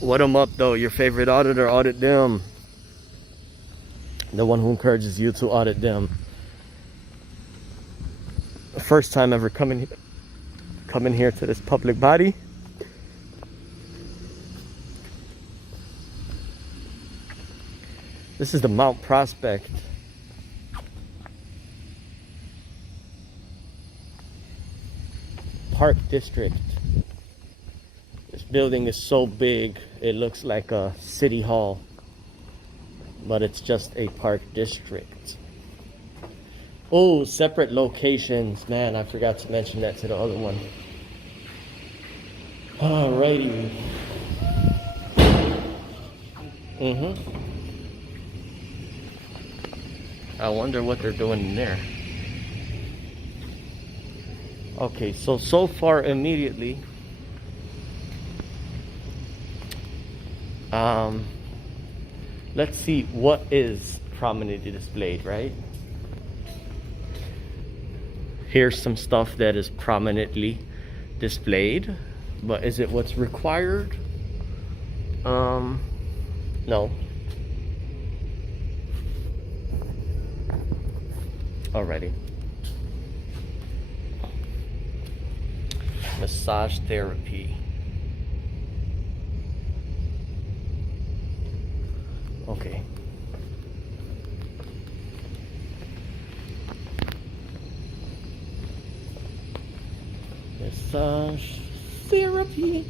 What them up though? Your favorite auditor, audit them. The one who encourages you to audit them. First time ever coming here to this public body. This is the Mount Prospect. Park District. This building is so big, it looks like a city hall, but it's just a park district. Oh, separate locations. Man, I forgot to mention that to the other one. Alrighty. I wonder what they're doing in there. Okay, so far immediately, let's see what is prominently displayed, right? Here's some stuff that is prominently displayed, but is it what's required? No. Alrighty. Massage therapy. Okay. Massage therapy.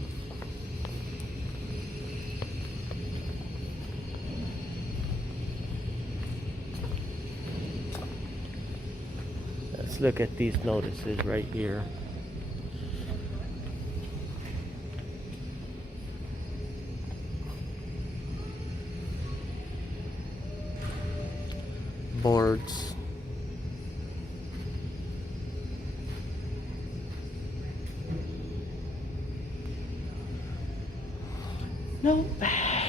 Let's look at these notices right here. Boards. Nope.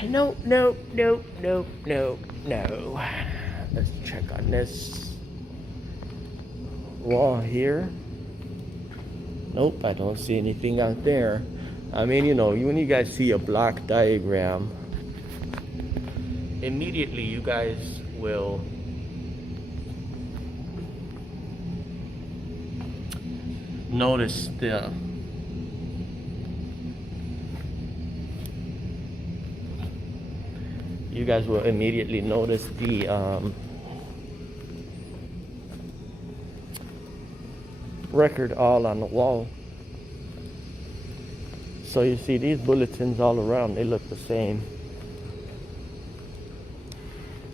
Nope, nope, nope, nope, nope, no. Let's check on this wall here. Nope, I don't see anything out there. I mean, you know, when you guys see a block diagram, immediately you guys will notice the record all on the wall. So you see these bulletins all around, they look the same.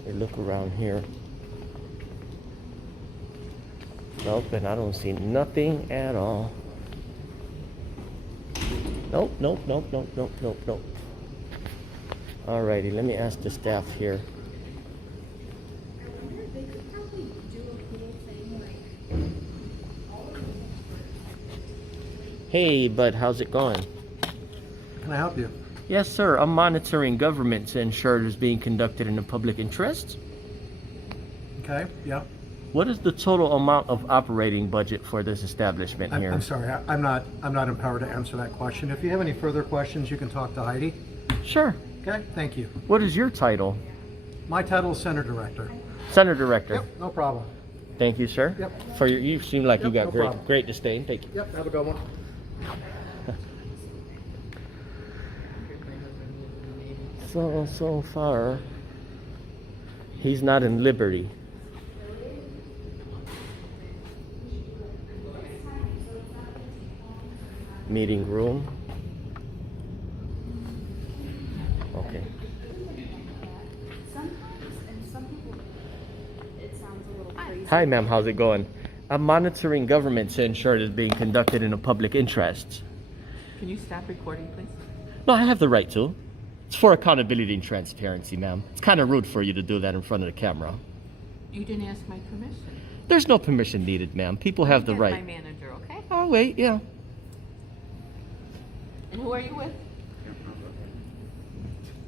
They look around here. Nope, and I don't see nothing at all. Nope, nope, nope, nope, nope, nope, nope. Alrighty, let me ask the staff here. Hey, bud, how's it going? Can I help you? Yes, sir. I'm monitoring government to ensure it is being conducted in the public interest. Okay, yeah. What is the total amount of operating budget for this establishment here? I'm sorry, I'm not empowered to answer that question. If you have any further questions, you can talk to Heidi. Sure. Okay, thank you. What is your title? My title is Center Director. Center Director. Yep, no problem. Thank you, sir. Yep. For your, you seem like you got no problem. great disdain. Thank you. Yep, have a good one. So far, he's not in Liberty. Meeting room. Okay. Hi, ma'am. How's it going? I'm monitoring government to ensure it is being conducted in a public interest. Can you stop recording, please? No, I have the right to. It's for accountability and transparency, ma'am. It's kind of rude for you to do that in front of the camera. You didn't ask my permission. There's no permission needed, ma'am. People have the Get right. my manager, okay? Oh, wait, yeah. And who are you with?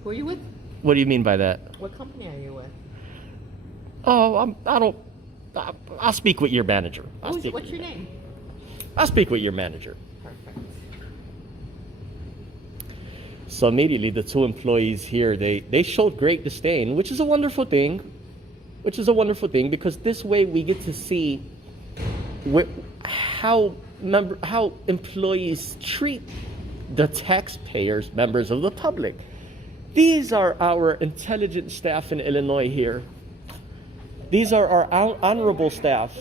Who are you with? What do you mean by that? What company are you with? Oh, I'll speak with your manager. What's your name? I'll speak with your manager. Perfect. So immediately the two employees here, they showed great disdain, which is a wonderful thing. Because this way we get to see how employees treat the taxpayers, members of the public. These are our intelligent staff in Illinois here. These are our honorable staff.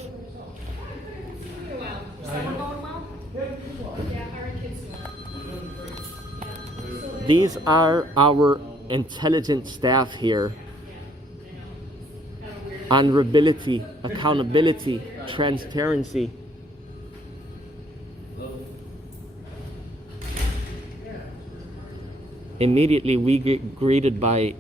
These are our intelligent staff here. Honorability, accountability, transparency. Immediately we get greeted by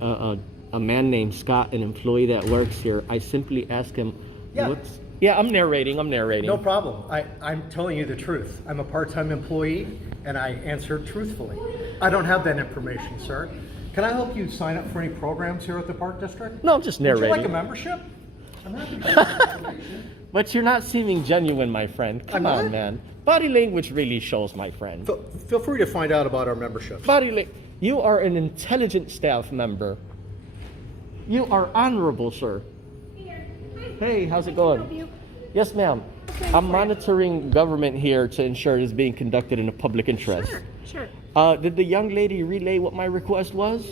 a man named Scott, an employee that works here. I simply ask him, Yeah. I'm narrating. No problem. I'm telling you the truth. I'm a part-time employee, and I answer truthfully. I don't have that information, sir. Can I help you sign up for any programs here at the Park District? No, I'm just Would you narrating. like a membership? I'm happy to give you information. But you're not seeming genuine, my friend. Come I'm on, not? man. Body language really shows, my friend. Feel free to find out about our membership. You are an intelligent staff member. You are honorable, sir. Hey, how's it going? Yes, ma'am. I'm monitoring government here to ensure it is being conducted in a public interest. Sure. Did the young lady relay what my request was?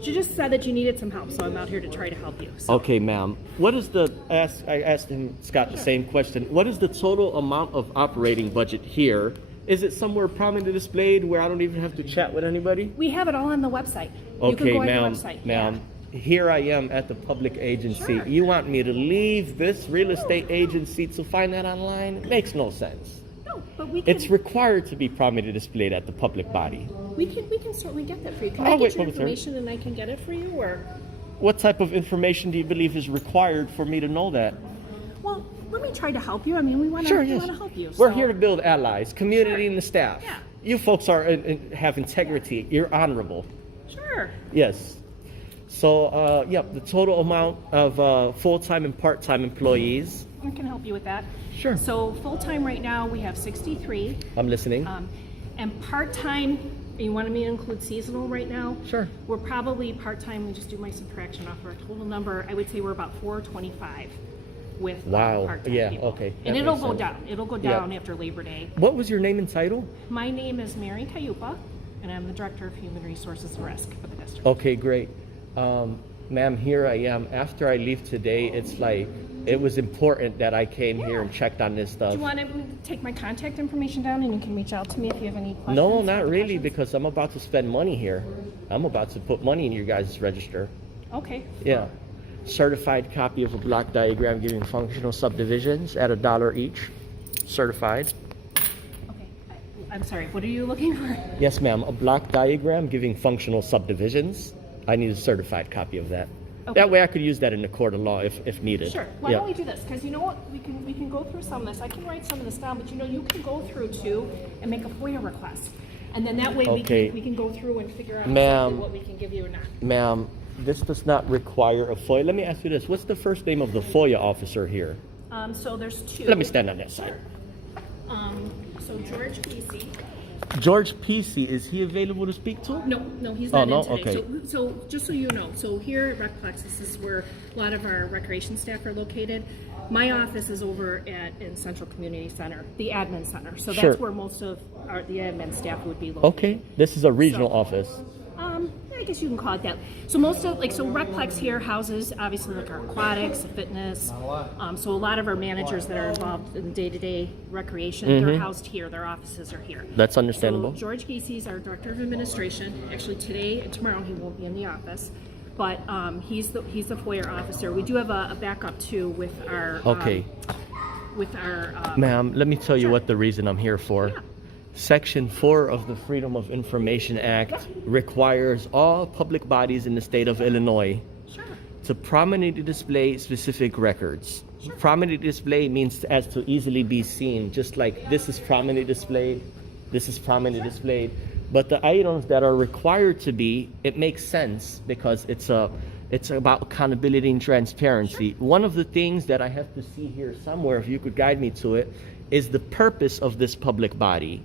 She just said that you needed some help, so I'm out here to try to help you. So. Okay, ma'am. What is I asked him, Scott, the same question. What is the total amount of operating budget here? Is it somewhere prominently displayed where I don't even have to chat with anybody? We have it all on the website. You can Okay, go on ma'am, the website. ma'am. Here I am at the public agency. Sure. You want me to leave this real estate agency to find that online? It makes no sense. No, but we can. It's required to be prominently displayed at the public body. We can certainly get that for you. Can Oh, I wait, get your wait, sir. information and I can get it for you, or? What type of information do you believe is required for me to know that? Well, let me try to help you. I mean, we want Sure, to yes. help you. We're so- here to build allies, community Sure. and the staff. Yeah. You folks are have integrity. You're honorable. Sure. Yes. So, the total amount of full-time and part-time employees. I can help you with that. Sure. So full-time right now, we have 63. I'm listening. And part-time, you wanted me to include seasonal right now? Sure. We're probably part-time, we just do my subtraction off our total number. I would say we're about 425 with Wow. part-time Yeah, people. okay. And That it'll makes go sense. down. It'll go Yeah. down after Labor Day. What was your name and title? My name is Mary Kayupa, and I'm the Director of Human Resources and Risk for the district. Okay, great. Ma'am, here I am. After I leave today, it's like, it was important that I came here and checked on this Do stuff. you want to take my contact information down and you can reach out to me if you have any questions? No, not or really, questions? because I'm about to spend money here. I'm about to put money in your guys' register. Okay. Yeah. Certified copy of a block diagram giving functional subdivisions at $1 each. Certified. Okay. I'm sorry, what are you looking for? Yes, ma'am. A block diagram giving functional subdivisions. I need a certified copy of that. Okay. That way I could use that in the court of law if needed. Sure. Why Yeah. don't we do this? Because you know what? We can go through some of this. I can write some of this down, but you can go through too and make a FOIA request. And then that way Okay. we can go through and figure out Ma'am. exactly what we can give you or not. Ma'am, this does not require a FOIA. Let me ask you this. What's the first name of the FOIA officer here? So there's two. Let me stand on that side. So George Casey. George PC, is he available to speak to? No, he's Oh, not no? in today. Okay. So just so you know, so here at Recplex, this is where a lot of our recreation staff are located. My office is over in Central Community Center, the admin center. So Sure. that's where most of the admin staff would be located. Okay. This is a regional So- office. I guess you can call it that. So most of Recplex here houses obviously like our aquatics, fitness. So a lot of our managers that are involved in day-to-day recreation, they're housed here. Their offices are here. That's understandable. So George Casey is our Director of Administration. Actually today and tomorrow he won't be in the office, but he's the FOIA officer. We do have a backup too with our Okay. Ma'am, let me tell you what the reason I'm here for. Yeah. Section 4 of the Freedom of Information Act requires all public bodies in the state of Illinois Sure. to prominently display specific records. Prominently display means as to easily be seen, just like this is prominently displayed, this is prominently displayed. But the items that are required to be, it makes sense because it's about accountability and transparency. One of the things that I have to see here somewhere, if you could guide me to it, is the purpose of this public body.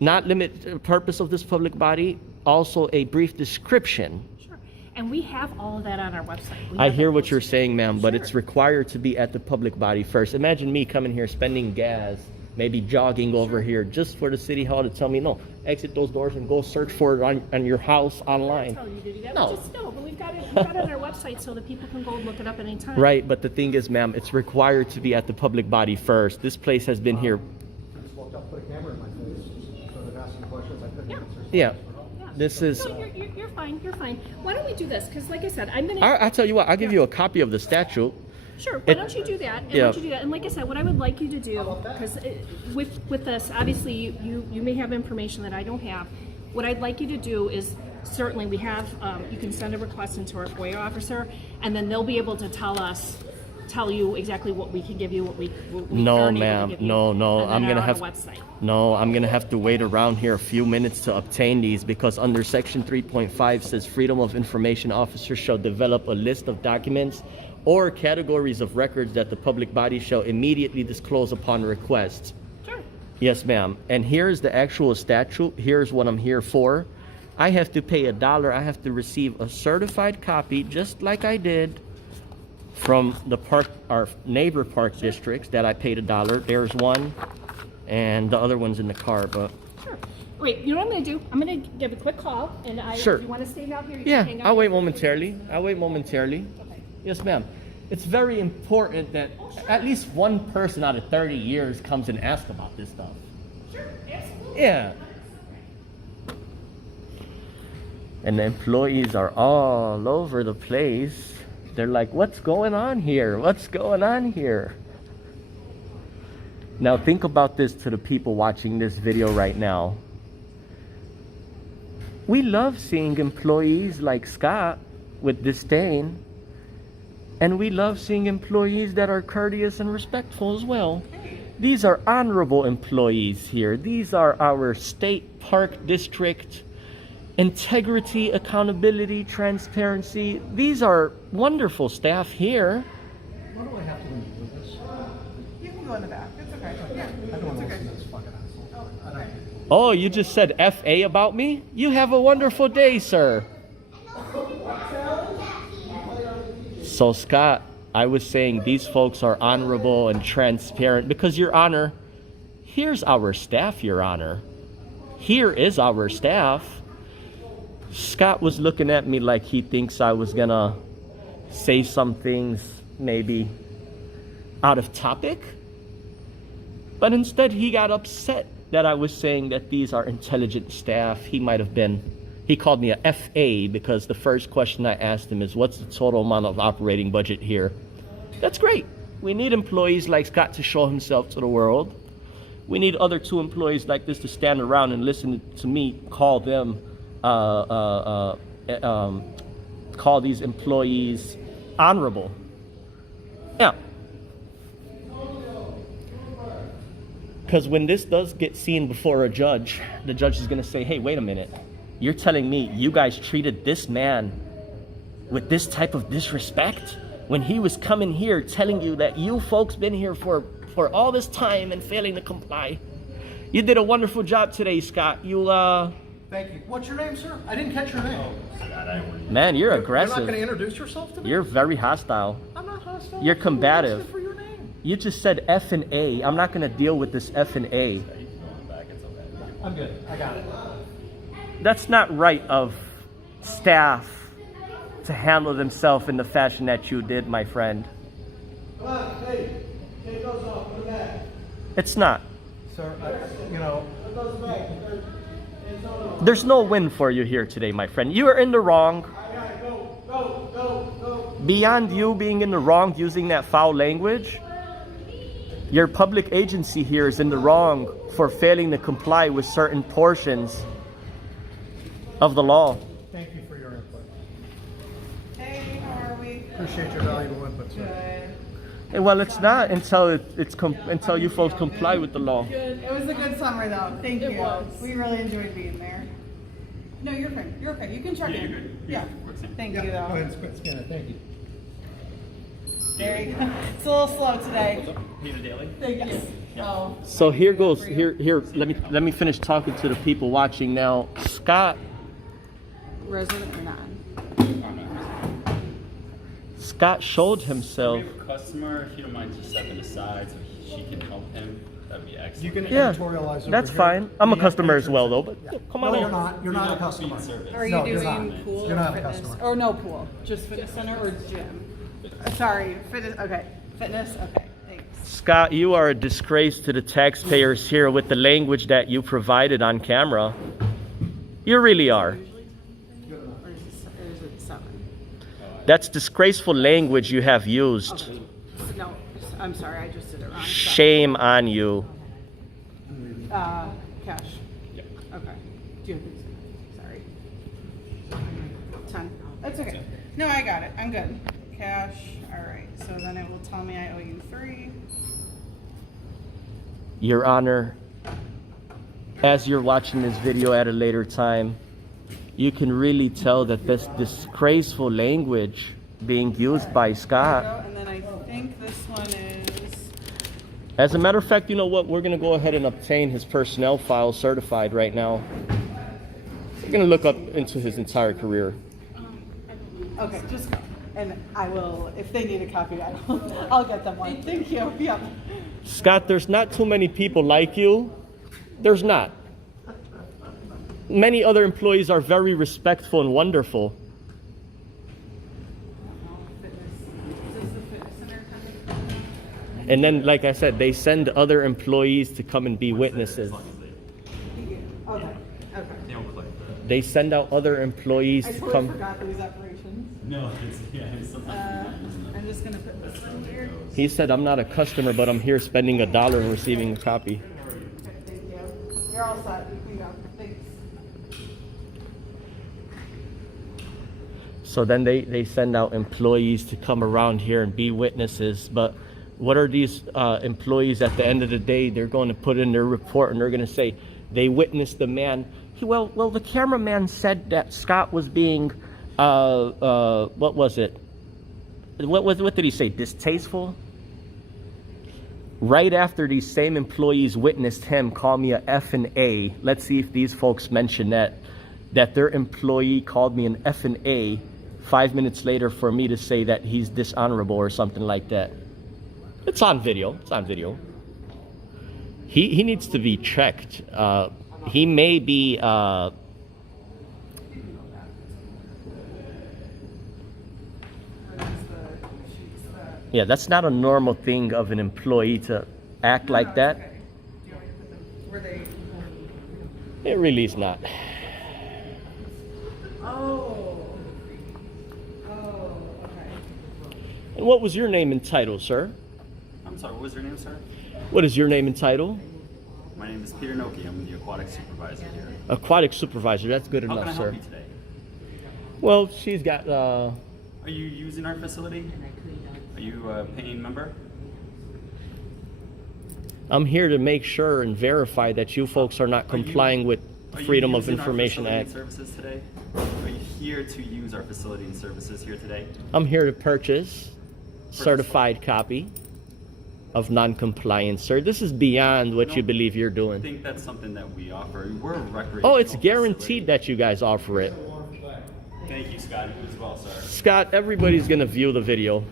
Not limit purpose of this public body, also a brief description. Sure. And we have all of that on our website. We I have hear that what you're posted. saying, ma'am, but Sure. it's required to be at the public body first. Imagine me coming here, spending gas, maybe jogging over here just for the city hall to tell me, no, exit those doors and go search for it on your house online. Tell you to do that. No. But we've got it on our website so that people can go and look it up anytime. Right, but the thing is, ma'am, it's required to be at the public body first. This place has been here. I just walked up, put a camera in my face, started asking questions I couldn't Yeah. answer. Yeah, Yeah. this is. No, you're fine. You're fine. Why don't we do this? Because, like I said, I'm gonna. I'll tell you what. I'll give you a copy of the statute. Sure. Why don't you do that? And Yeah. why don't you do that? And like I said, what I would like you to do, because with this, obviously you may have information that I don't have. What I'd like you to do is certainly we have you can send a request into our FOIA officer, and then they'll be able to tell you exactly what we can give you, what we No, aren't able to ma'am. give you, No. and then I'm gonna on have. the website. No, I'm gonna have to wait around here a few minutes to obtain these because under section 3.5 says freedom of information officers shall develop a list of documents or categories of records that the public body shall immediately disclose upon request. Sure. Yes, ma'am. And here's the actual statute. Here's what I'm here for. I have to pay $1. I have to receive a certified copy, just like I did from the park, our neighbor park districts that I paid $1. There's one, and the other one's in the car. But Sure. Wait, you know what I'm going to do? I'm going to give a quick call, and Sure. if you want to stay out here, you yeah, can hang out. I'll wait momentarily. I'll wait momentarily. Okay. Yes, ma'am. It's very important that at least one person out of 30 years comes and asks about this stuff. Sure, absolutely. Yeah. And the employees are all over the place. They're like, what's going on here? What's going on here? Now think about this to the people watching this video right now. We love seeing employees like Scott with disdain. And we love seeing employees that are courteous and respectful as well. These are honorable employees here. These are our state park district integrity, accountability, transparency. These are wonderful staff here. What do I have to do with this? You can go in the back. It's okay. Yeah, I don't want to it's listen okay. to this fucking asshole. I don't. Oh, you just said FA about me? You have a wonderful day, sir. So, Scott, I was saying these folks are honorable and transparent because, Your Honor, here's our staff, Your Honor. Here is our staff. Scott was looking at me like he thinks I was gonna say some things maybe out of topic. But instead, he got upset that I was saying that these are intelligent staff. He called me a FA because the first question I asked him is, what's the total amount of operating budget here? That's great. We need employees like Scott to show himself to the world. We need other two employees like this to stand around and listen to me call these employees honorable. Yeah. Because when this does get seen before a judge, the judge is going to say, hey, wait a minute. You're telling me you guys treated this man with this type of disrespect when he was coming here telling you that you folks been here for all this time and failing to comply. You did a wonderful job today, Scott. Thank you. What's your name, sir? I didn't catch your name. Man, you're You're not aggressive. going to introduce yourself to me? You're very hostile. I'm not hostile. You're combative. What's for your name? You just said F and A. I'm not going to deal with this F and A. I'm good. I got it. That's not right of staff to handle themselves in the fashion that you did, my friend. It's not. Sir, There's no win for you here today, my friend. You are in the wrong. Beyond you being in the wrong using that foul language, your public agency here is in the wrong for failing to comply with certain portions of the law. thank you for your input. Hey, how are we? Appreciate your valuable input, sir. Good. Hey, well, it's not until you folks comply with the law. Good. It was a good summer, though. Thank you. was. We really enjoyed being there. No, you're fine. You're okay. You can check in. Yeah. Thank you, Go though. ahead, scan it. Thank you. There you go. It's a little slow today. Thank you. Oh. So here goes. Here. Let me finish talking to the people watching now. Scott resident or non? Scott showed himself. We have a customer, if you don't mind just stepping aside so she can help him, that'd be excellent. You can Yeah, editorialize over that's here. fine. I'm a We customer as have well, though. But come on No, in. you're not. You're not a Being customer. service. Are you No, you're doing not. pool You're or not a fitness? customer. Or no pool? Just fitness center or gym? Sorry, fitness. Okay, fitness. Okay, thanks. Scott, you are a disgrace to the taxpayers here with the language that you provided on camera. You really are. Or is it 7? That's disgraceful language you have used. No, I'm sorry, I just did it wrong. Shame on you. Cash. Yep. Okay. Do you have sorry. 10. That's okay. No, I got it. I'm good. Cash. All right. So then it will tell me I owe you 3. Your Honor, as you're watching this video at a later time, you can really tell that this disgraceful language being used by Scott. And then I think this one is. As a matter of fact, you know what? We're going to go ahead and obtain his personnel file certified right now. We're going to look up into his entire career. Okay, just go. And I will, if they need a copy, I'll get them one. Thank you. Yep. Scott, there's not too many people like you. There's not. Many other employees are very respectful and wonderful. And then, like I said, they send other employees to come and be witnesses. Okay. Okay. They don't click. They send out other employees I to totally come. forgot these operations. No, it's sometimes. I'm just gonna put this in here. He said, I'm not a customer, but I'm here spending $1 and receiving a copy. Thank you. You're all set. You can go. Thanks. So then they send out employees to come around here and be witnesses. But what are these employees at the end of the day? They're going to put in their report and they're going to say they witnessed the man. Well, the cameraman said that Scott was being, what was it? What did he say? Distasteful? Right after these same employees witnessed him call me a F and A. Let's see if these folks mention that their employee called me an F and A 5 minutes later for me to say that he's dishonorable or something like that. It's on video. It's on video. He needs to be checked. He may be. Yeah, that's not a normal thing of an employee to act like that. Okay. Do you want me to put them? Were they? It really is not. Oh. Oh. Okay. And what was your name and title, sir? I'm sorry, what was your name, sir? What is your name and title? My name is Peter Noki. I'm the aquatic supervisor here. Aquatic supervisor. That's good How can I enough, help sir. you today? Well, she's got. Are you using our facility? Are you a paying member? I'm here to make sure and verify that you folks are not complying with Are you Freedom of using our Information facility Act. and services today? Are you here to use our facility and services here today? I'm here to purchase certified copy of non-compliance, sir. This is beyond what you believe you're I doing. think that's something that we offer. We're a recreational Oh, it's facility. guaranteed that you guys offer it. Thank you, Scott. You as well, sir. Scott, everybody's gonna view the video.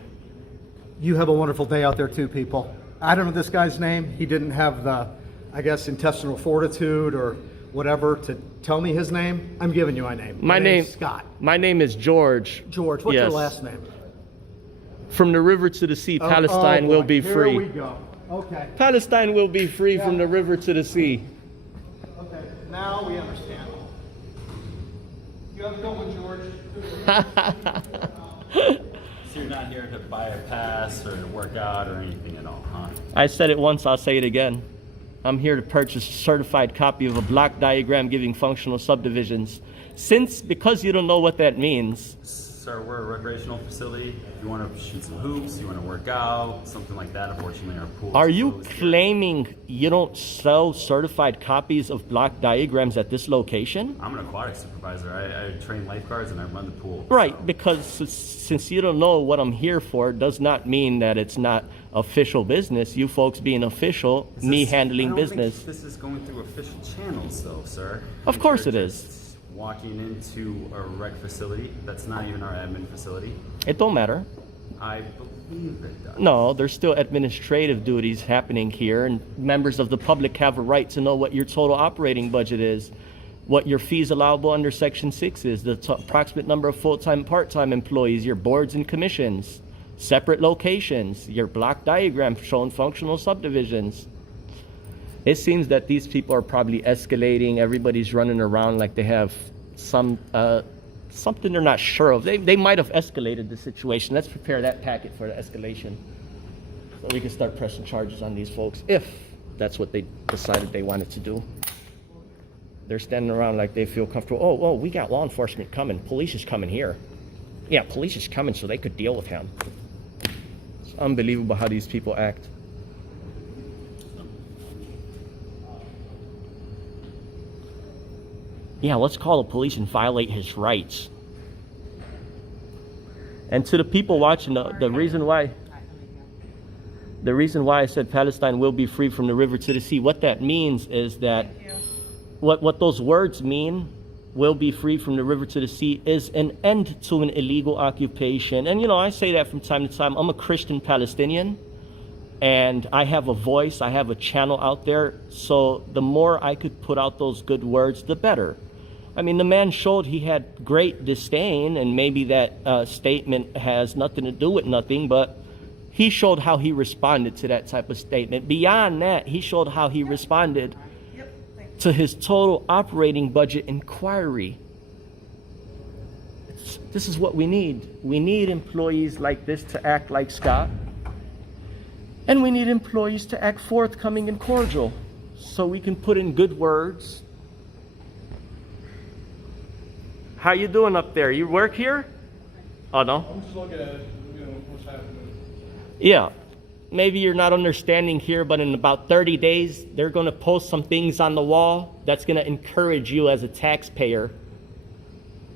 You have a wonderful day out there too, people. I don't know this guy's name. He didn't have the, I guess, intestinal fortitude or whatever to tell me his name. I'm giving you my name. My name's name, Scott. My name is George. George, what's your Yes. last name? From the river to the sea, Palestine will boy. be Here free. we go. Okay. Palestine will be free from the river to the sea. Okay. Now we understand. You have a good one, George. So you're not here to buy a pass or to work out or anything at all, huh? I said it once, I'll say it again. I'm here to purchase a certified copy of a block diagram giving functional subdivisions. Because you don't know what that means, Sir, we're a recreational facility. If you want to shoot some hoops, you want to work out, something like that, unfortunately our pool is are you closed here. claiming you don't sell certified copies of block diagrams at this location? I'm an aquatic supervisor. I train lifeguards and I run the pool. Right, because since you don't know what I'm here for does not mean that it's not official business. You folks being official, me handling I don't business. think this is going through official channels, though, sir. Of course it is. walking into a rec facility that's not even our admin facility? It don't matter. I believe it does. No, there's still administrative duties happening here, and members of the public have a right to know what your total operating budget is, what your fees allowable under Section 6 is, the approximate number of full-time, part-time employees, your boards and commissions, separate locations, your block diagram showing functional subdivisions. It seems that these people are probably escalating. Everybody's running around like they have something they're not sure of. They might have escalated the situation. Let's prepare that packet for the escalation so we can start pressing charges on these folks if that's what they decided they wanted to do. They're standing around like they feel comfortable. Oh, we got law enforcement coming. Police is coming here. Yeah, police is coming so they could deal with him. It's unbelievable how these people act. Yeah, let's call the police and violate his rights. And to the people watching, the reason why I said Palestine will be free from the river to the sea, what that means is that what those words mean, will be free from the river to the sea, is an end to an illegal occupation. And I say that from time to time. I'm a Christian Palestinian, and I have a voice, I have a channel out there. So the more I could put out those good words, the better. I mean, the man showed he had great disdain, and maybe that statement has nothing to do with nothing, but he showed how he responded to that type of statement. Beyond that, he showed how he responded to his total operating budget inquiry. This is what we need. We need employees like this to act like Scott, and we need employees to act forthcoming and cordial so we can put in good words. How you doing up there? You work here? Oh, no? I'm just looking at what's happening. Yeah. Maybe you're not understanding here, but in about 30 days, they're going to post some things on the wall that's going to encourage you as a taxpayer.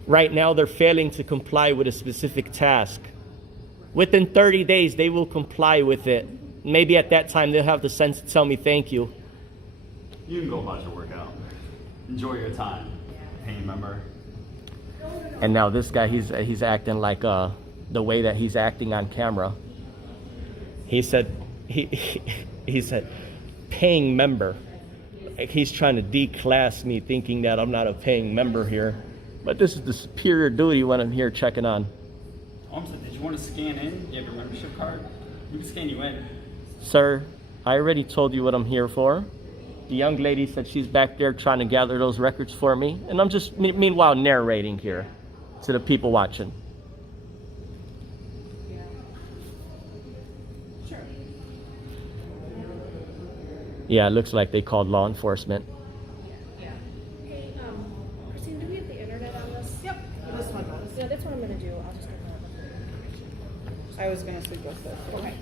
Right now, they're failing to comply with a specific task. Within 30 days, they will comply with it. Maybe at that time, they'll have the sense to tell me thank you. You can go about your workout. Enjoy your time, paying member. And now this guy, he's acting like the way that he's acting on camera. He said, he said, paying member. Like he's trying to declass me, thinking that I'm not a paying member here. But this is the superior duty when I'm here checking on. Did you want to scan in? Do you have your membership card? We can scan you in. Sir, I already told you what I'm here for. The young lady said she's back there trying to gather those records for me. And I'm just, meanwhile, narrating here to the people watching. Sure. Yeah, it looks like they called law enforcement. Hey, Christine, do we have the internet on this? Yep. This one does. Yeah, that's what I'm gonna do. I'll just get that. I was gonna suggest that. Okay.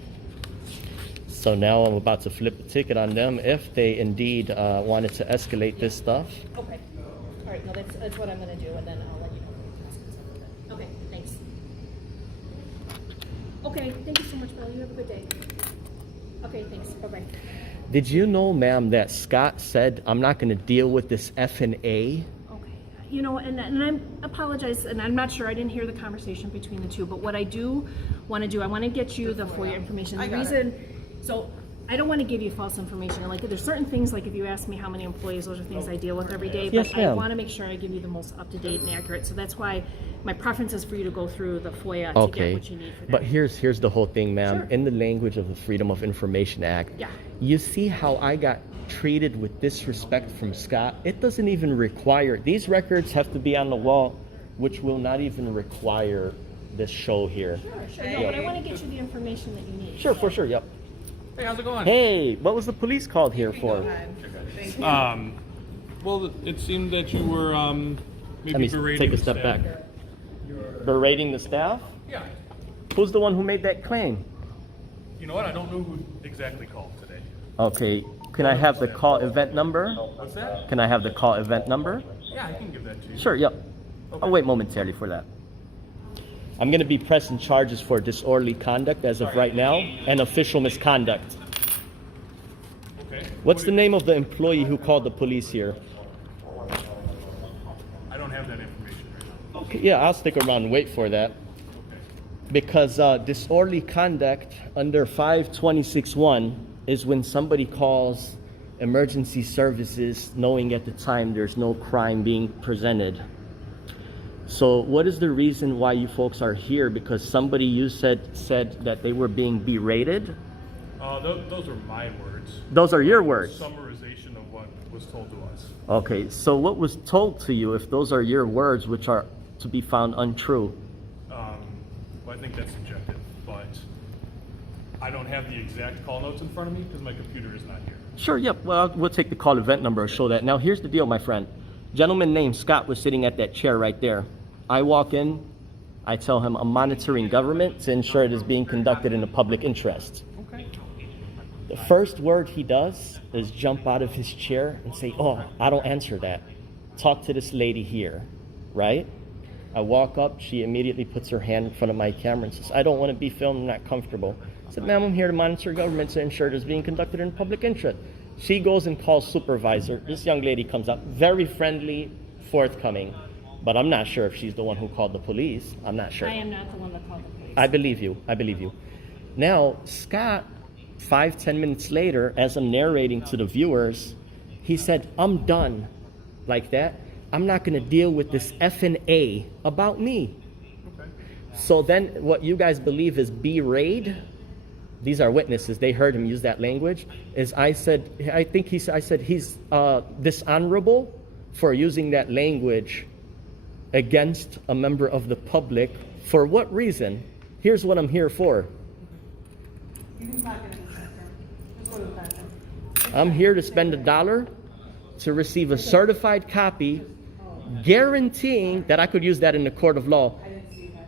So now I'm about to flip a ticket on them if they indeed wanted to escalate this stuff. Okay. All right. No, that's what I'm gonna do, and then I'll let you know. Okay. Thanks. Okay. Thank you so much, Bill. You have a good day. Okay. Thanks. Bye bye. Did you know, ma'am, that Scott said, I'm not going to deal with this F&A? Okay. And I apologize, and I'm not sure, I didn't hear the conversation between the two, but what I do want to do, I want to get you the FOIA information. The reason, so I don't want to give you false information. Like, there's certain things, like if you ask me how many employees, those are things I deal with every day, Yes, but I ma'am. want to make sure I give you the most up-to-date and accurate. So that's why my preference is for you to go through the FOIA to Okay, get what you need for that. but here's the whole thing, ma'am. Sure. In the language of the Freedom of Information Act, Yeah. you see how I got treated with disrespect from Scott? It doesn't even require, these records have to be on the wall, which will not even require this show here. Sure, no, but I want to get you the information that you need. Sure, for sure, yep. Hey, how's it going? Hey, what was the police called here for? Thank you. Well, it seemed that you were maybe Let me berating take a the step staff. back. Berating the staff? Yeah. Who's the one who made that claim? You know what? I don't know who exactly called today. Okay, can I have the call event number? What's that? Can I have the call event number? Yeah, I can give that to you. Sure, yep. I'll wait momentarily for that. I'm going to be pressing charges for disorderly conduct as of right now and official misconduct. Okay. What's the name of the employee who called the police here? I don't have Okay, yeah, I'll stick around and wait for that. Because disorderly conduct under 526.1 is when somebody calls emergency services knowing at the time there's no crime being presented. So what is the reason why you folks are here? Because somebody you said that they were being berated? Those are my words. Those are your words. Summarization of what was told to us. Okay, so what was told to you, if those are your words, which are to be found untrue? Well, I think that's subjective, but I don't have the exact call notes in front of me because my computer is not here. Sure, yep. Well, we'll take the call event number and show that. Now, here's the deal, my friend. Gentleman named Scott was sitting at that chair right there. I walk in, I tell him I'm monitoring government to ensure it is being conducted in the public interest. Okay. The first word he does is jump out of his chair and say, "Oh, I don't answer that. Talk to this lady here," right? I walk up, she immediately puts her hand in front of my camera and says, "I don't want to be filmed, I'm not comfortable." I said, "Ma'am, I'm here to monitor government to ensure it is being conducted in public interest." She goes and calls supervisor. This young lady comes up, very friendly, forthcoming, but I'm not sure if she's the one who called the police. I'm not sure. I am not the one that called the police. I believe you. I believe you. Now, Scott, 5-10 minutes later, as I'm narrating to the viewers, he said, "I'm done," like that. "I'm not going to deal with this F&A about me." Okay. So then what you guys believe is B-raid, these are witnesses, they heard him use that language, is I said he's dishonorable for using that language against a member of the public. For what reason? Here's what I'm here for. You can talk in a second. Just go to the bathroom. I'm here to spend $1 to receive a certified copy guaranteeing that I could use that in the court of law.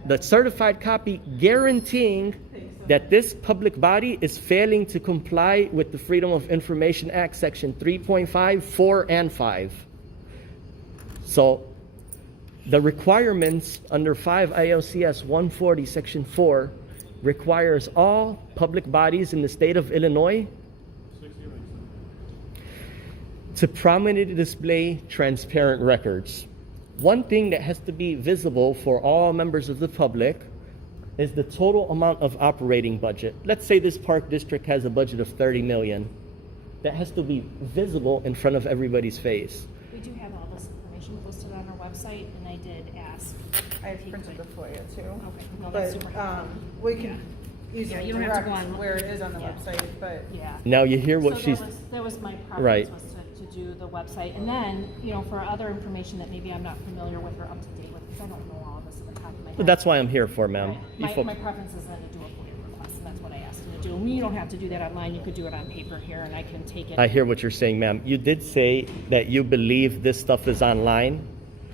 The certified copy guaranteeing that this public body is failing to comply with the Freedom of Information Act, Section 3.5, 4, and 5. So the requirements under 5 ILCS 140, Section 4 requires all public bodies in the state of Illinois to prominently display transparent records. One thing that has to be visible for all members of the public is the total amount of operating budget. Let's say this park district has a budget of 30 million. That has to be visible in front of everybody's face. We do have all this information posted on our website, and I did ask. I printed the FOIA too. Okay, no, that's super But, helpful. we can Yeah, easily you don't have to direct go on- where it is on the Yeah. website, but Yeah. Now you hear what So she's... that was my preference, Right. was to do the website. And then, for other information that maybe I'm not familiar with or up to date with, because I don't know all of this at the top of my head. But that's why I'm here for, ma'am. Right. You My folks- preference is then to do a FOIA request, and that's what I asked him to do. And you don't have to do that online, you could do it on paper here, and I can take it. I hear what you're saying, ma'am. You did say that you believe this stuff is online.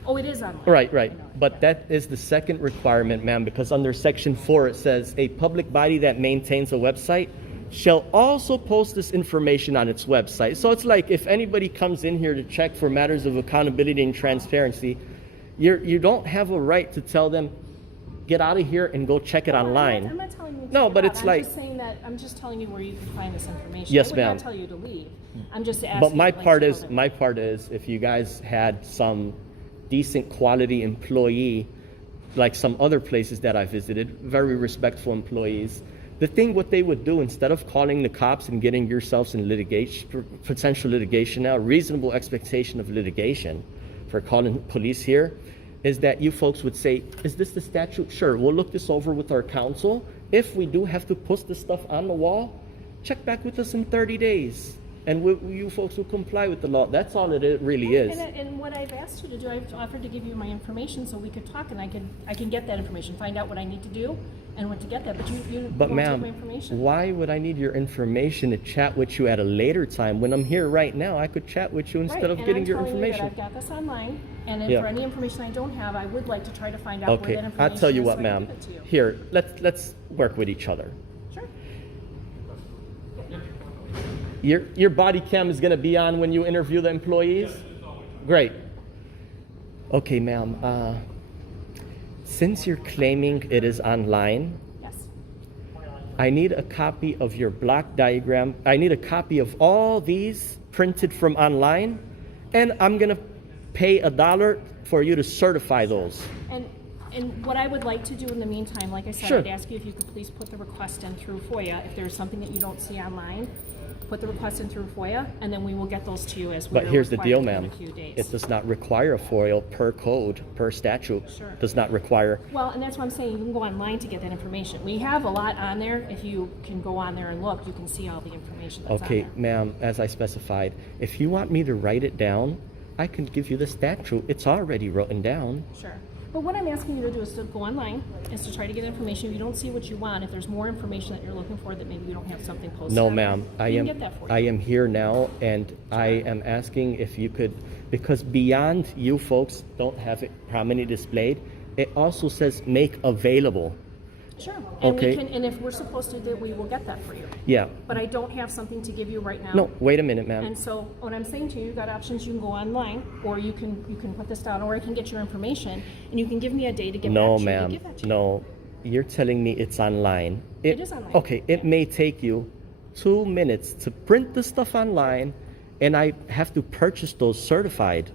Oh, it is online. Right, right. I know, But yeah. that is the second requirement, ma'am, because under Section 4 it says a public body that maintains a website shall also post this information on its website. So it's like if anybody comes in here to check for matters of accountability and transparency, you don't have a right to tell them, get out of here and go check it online. I'm not telling you to No, take but it out. it's I'm like- just saying that, I'm just telling you where you can find this information. Yes, I would ma'am. not tell you to leave. I'm just asking. But my like, part to is, know that- my part is, if you guys had some decent quality employee, like some other places that I visited, very respectful employees, what they would do instead of calling the cops and getting yourselves in litigation, potential litigation now, reasonable expectation of litigation for calling police here, is that you folks would say, is this the statute? Sure, we'll look this over with our counsel. If we do have to post this stuff on the wall, check back with us in 30 days. And you folks will comply with the law. That's all it really is. And what I've asked you to do, I've offered to give you my information so we could talk, and I can get that information, find out what I need to do, and what to get that. But you But won't take ma'am, my information. why would I need your information to chat with you at a later time? When I'm here right now, I could chat with you instead of getting your information. I've got this online, and then Yeah. for any information I don't have, I would like to try to find out where Okay, that information I'll tell you is what, so I can ma'am. give it to you. Here, let's work with each other. Sure. Your body cam is gonna be on when you interview the employees? Great. Okay, ma'am. Since you're claiming it is online, Yes. I need a copy of your block diagram. I need a copy of all these printed from online, and I'm gonna pay $1 for you to certify those. And And what I would like to do in the meantime, like I said, Sure. I'd ask you if you could please put the request in through FOIA. If there's something that you don't see online, put the request in through FOIA, and then we will get those to you as we're But here's the required deal, within ma'am. a few days. It does not require a FOIA per code, per statute. Sure. Does not require. Well, and that's why I'm saying you can go online to get that information. We have a lot on there. If you can go on there and look, you can see all the information that's Okay, on there. ma'am, as I specified, if you want me to write it down, I can give you the statute. It's already written down. Sure. But what I'm asking you to do is to go online, is to try to get information. If you don't see what you want, if there's more information that you're looking for that maybe you don't have something posted No, on, ma'am. we can get that for you. I am here now, and I am asking if you could, because beyond you folks don't have it prominently displayed, it also says make available. Sure. And Okay. we can, and if we're supposed to, then we will get that for you. Yeah. But I don't have something to give you right now. No, wait a minute, ma'am. And so what I'm saying to you, you've got options. You can go online, or you can put this down, or I can get your information, and you can give me a day to get No, back to you to ma'am. give that to you. No, you're telling me it's online. It is online. Okay, it may take you 2 minutes to print the stuff online, and I have to purchase those certified.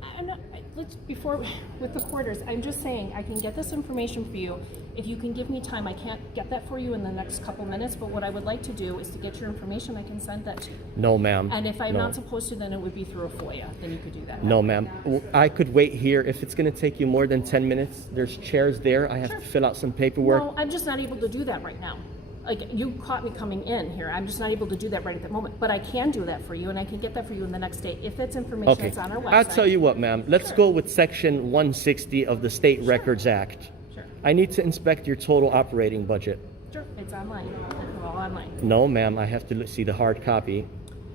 Let's, before, with the quarters, I'm just saying, I can get this information for you. If you can give me time, I can't get that for you in the next couple minutes, but what I would like to do is to get your information, I can send that to you. No, ma'am. And if I'm No. not supposed to, then it would be through a FOIA, then you could do that. No, ma'am. I could wait here. If it's going to take you more than 10 minutes, there's chairs there. I have to fill out some paperwork. No, I'm just not able to do that right now. Like, you caught me coming in here. I'm just not able to do that right at the moment. But I can do that for you, and I can get that for you in the next day. If that's information Okay. that's on our website. I'll tell you what, ma'am. Let's Sure. go with Section 160 of the State Records Act. Sure. I need to inspect your total operating budget. Sure, it's online. It's all online. No, ma'am. I have to see the hard copy.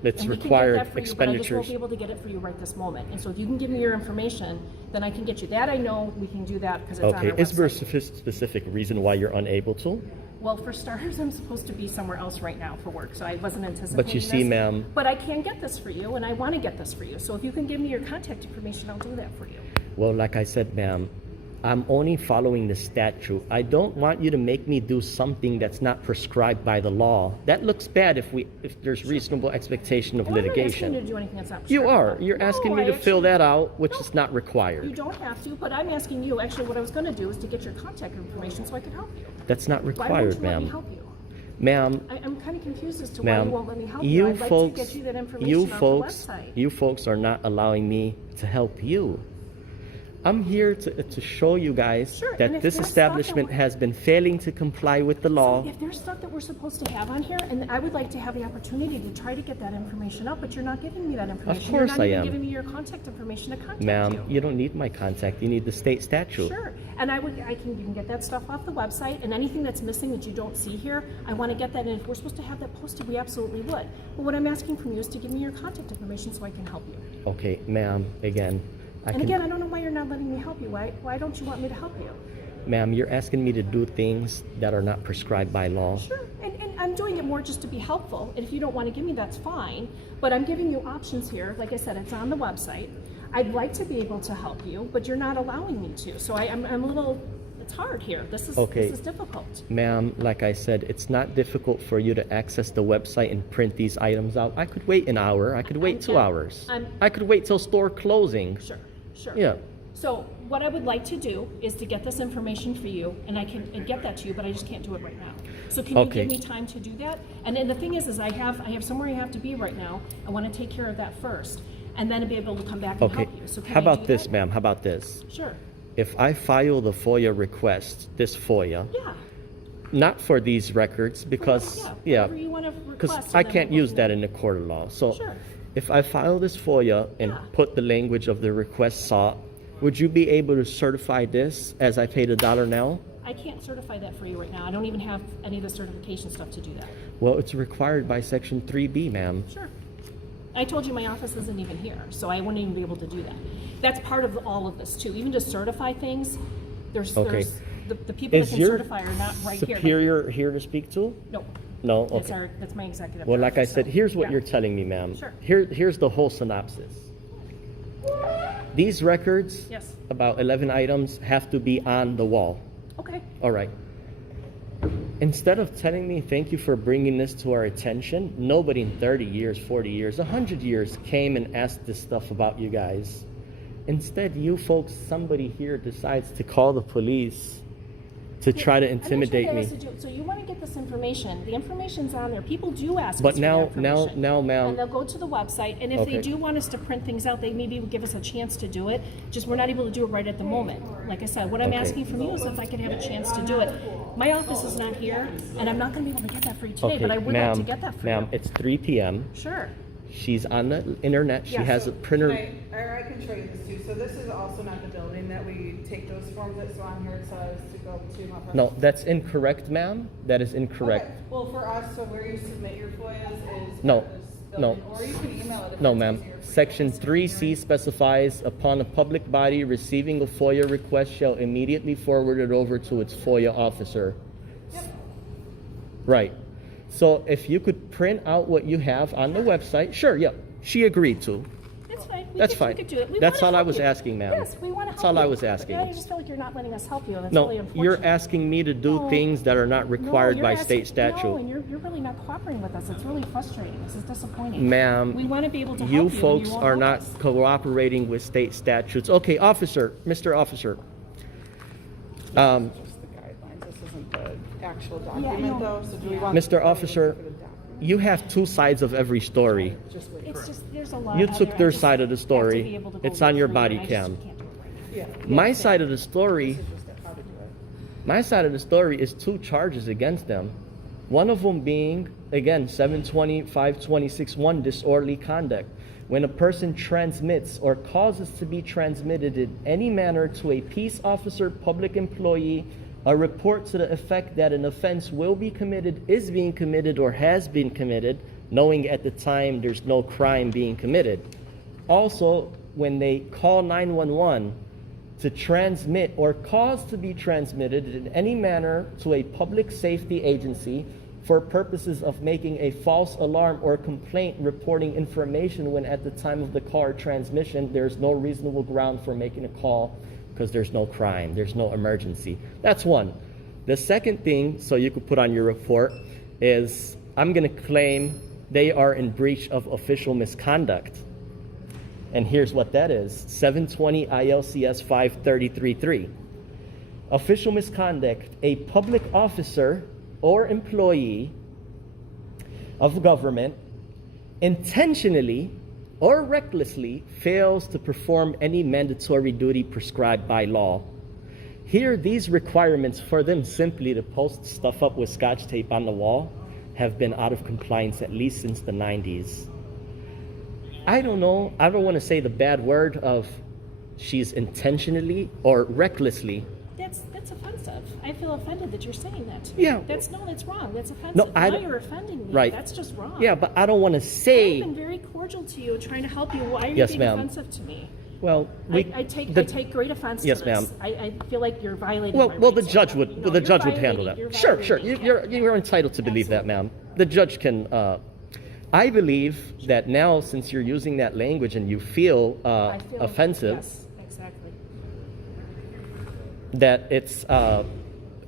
It's And we can get required that for you, but I just won't expenditures. be able to get it for you right this moment. And so if you can give me your information, then I can get you that. I know we can do that because it's on Okay. our Is there a website. specific reason why you're unable to? Well, for starters, I'm supposed to be somewhere else right now for work, so I wasn't anticipating But you see, this. ma'am. But I can get this for you, and I want to get this for you. So if you can give me your contact information, I'll do that for you. Well, like I said, ma'am, I'm only following the statute. I don't want you to make me do something that's not prescribed by the law. That looks bad if there's reasonable expectation of Well, I'm not asking litigation. you to do anything that's not You prescribed by are. law. You're No, asking me I to fill actually- that out, which No. is not You required. don't have to, but I'm asking you. Actually, what I was going to do is to get your contact information so I could help you. That's not Why won't required, you let me ma'am. help you? Ma'am, I'm kind of confused as to why you ma'am, won't let me help you. you I'd like folks, to get you that information you off the folks, website. you folks are not allowing me to help you. I'm here to show you guys Sure, and that if this there's establishment stuff that has been failing to comply with the law. So if there's stuff that we're supposed to have on here, and I would like to have the opportunity to try to get that information up, but you're not giving me that information. course You're not I even am. giving me your contact information to contact Ma'am, you. you don't need my contact. You need the state statute. Sure, and you can get that stuff off the website, and anything that's missing that you don't see here, I want to get that, and if we're supposed to have that posted, we absolutely would. But what I'm asking from you is to give me your contact information so I can help you. Okay, ma'am, again, And again, I don't know why you're not letting me help you. Why don't you want me to help you? ma'am, you're asking me to do things that are not prescribed by law. Sure, and I'm doing it more just to be helpful. And if you don't want to give me, that's fine. But I'm giving you options here. Like I said, it's on the website. I'd like to be able to help you, but you're not allowing me to. So I'm a little. It's hard here. This is difficult. Ma'am, like I said, it's not difficult for you to access the website and print these items out. I could wait an hour. I could wait 2 hours. I could wait till store closing. Sure. Yeah. So what I would like to do is to get this information for you, and I can get that to you, but I just can't do it right now. So can you Okay. give me time to do that? And then the thing is I have somewhere I have to be right now. I want to take care of that first, and then be able to come back and Okay. help you. So can How I about do this, that? ma'am? How about this? Sure. If I file the FOIA request, this FOIA, Yeah. not for these records, because, Whatever you want to because request. I and then can't we'll go use from that there. in the court of law. So Sure. if I file this FOIA and Yeah. put the language of the request sought, would you be able to certify this as I paid $1 now? I can't certify that for you right now. I don't even have any of the certification stuff to do that. Well, it's required by Section 3B, ma'am. Sure. I told you my office isn't even here, so I wouldn't even be able to do that. That's part of all of this too. Even to certify things, there's Okay. the people that Is can your certify are not right here. superior here to speak to? No, No? that's Okay. that's my executive. Well, like I director, said, so, here's what yeah. you're telling me, ma'am. Sure. Here's the whole synopsis. These records, Yes. about 11 items, have to be on the wall. Okay. All right. Instead of telling me, thank you for bringing this to our attention, nobody in 30 years, 40 years, 100 years came and asked this stuff about you guys. Instead, you folks, somebody here decides to call the police to try to I'm not intimidate trying me. to get us to do- So you want to get this information. The information's on there. People do ask But us now, for that now, information. now, And ma'am, they'll go to the website, and if Okay. they do want us to print things out, they maybe would give us a chance to do it. Just we're not able to do it right at the moment. Like I said, what I'm Okay. asking from you is if I can have a chance to do it. My office is not here, and I'm not going to be able to get that for you today, okay, but I would like to ma'am, get that for ma'am, you. it's 3 p.m. Sure. She's on the internet. She Yes. has a printer. Or I can show you this too. So this is also not the building that we take those forms at, so on here it says to go to my personal. No, that's incorrect, ma'am. That is incorrect. Okay. Well, for us, so where you submit your FOIAs is No, at this no. building, or you can email it if No, it's ma'am. easier for you. Section 3C specifies upon a public body receiving a FOIA request shall immediately forward it over to its FOIA officer. Yep. Right. So if you could print out what you have on the website, sure, yeah. She agreed to. That's fine. That's We fine. could do it. We That's wanna all I help was you. asking, ma'am. Yes, we want to help That's all I you. was asking. I just feel like you're not letting us help you, and that's No, really unfortunate. you're asking me to do No. things that are not required No, by you're state asking- No, statute. and you're really not cooperating with us. It's really frustrating. This is disappointing. Ma'am, We want to be able to help you you, folks and you won't are help not us. cooperating with state statutes. Okay, officer, Mr. Officer. Just the guidelines. This isn't the actual I document know. though, so do we want? Mr. Officer, you have two sides of every story. It's just, there's a lot. You out took there. their I just side of the have to story. be able to go It's on look your through it, body and I cam. just can't do it right now. Yeah. My side of the story, This is just how to do it. my side of the story is 2 charges against them. One of them being, again, 720, 526-1, disorderly conduct. When a person transmits or causes to be transmitted in any manner to a peace officer, public employee, a report to the effect that an offense will be committed, is being committed, or has been committed, knowing at the time there's no crime being committed. Also, when they call 911 to transmit or cause to be transmitted in any manner to a public safety agency for purposes of making a false alarm or complaint reporting information when at the time of the call or transmission there's no reasonable ground for making a call because there's no crime, there's no emergency. That's one. The second thing, so you could put on your report, is I'm going to claim they are in breach of official misconduct. And here's what that is. 720 ILCS 5333. Official misconduct, a public officer or employee of government intentionally or recklessly fails to perform any mandatory duty prescribed by law. Here, these requirements for them simply to post stuff up with Scotch tape on the wall have been out of compliance at least since the 90s. I don't know, I don't want to say the bad word of she's intentionally or recklessly. That's offensive. I feel offended that you're saying that to me. Yeah. That's wrong. That's offensive. No, I now don't- you're offending me. Right. That's just wrong. Yeah, but I don't want to I've say, been very cordial to you, trying to help you. Why are you Yes, being ma'am. offensive to me? well, I take great offense Yes, to this. ma'am. I feel like you're violating Well, my well, the rights. judge would, No, well, the you're judge would handle violating- that. you're Sure, sure. violating- You're entitled to believe that, ma'am. The judge can. I believe that now, since you're using that language and you feel, I feel offensive, Yes, exactly. that it's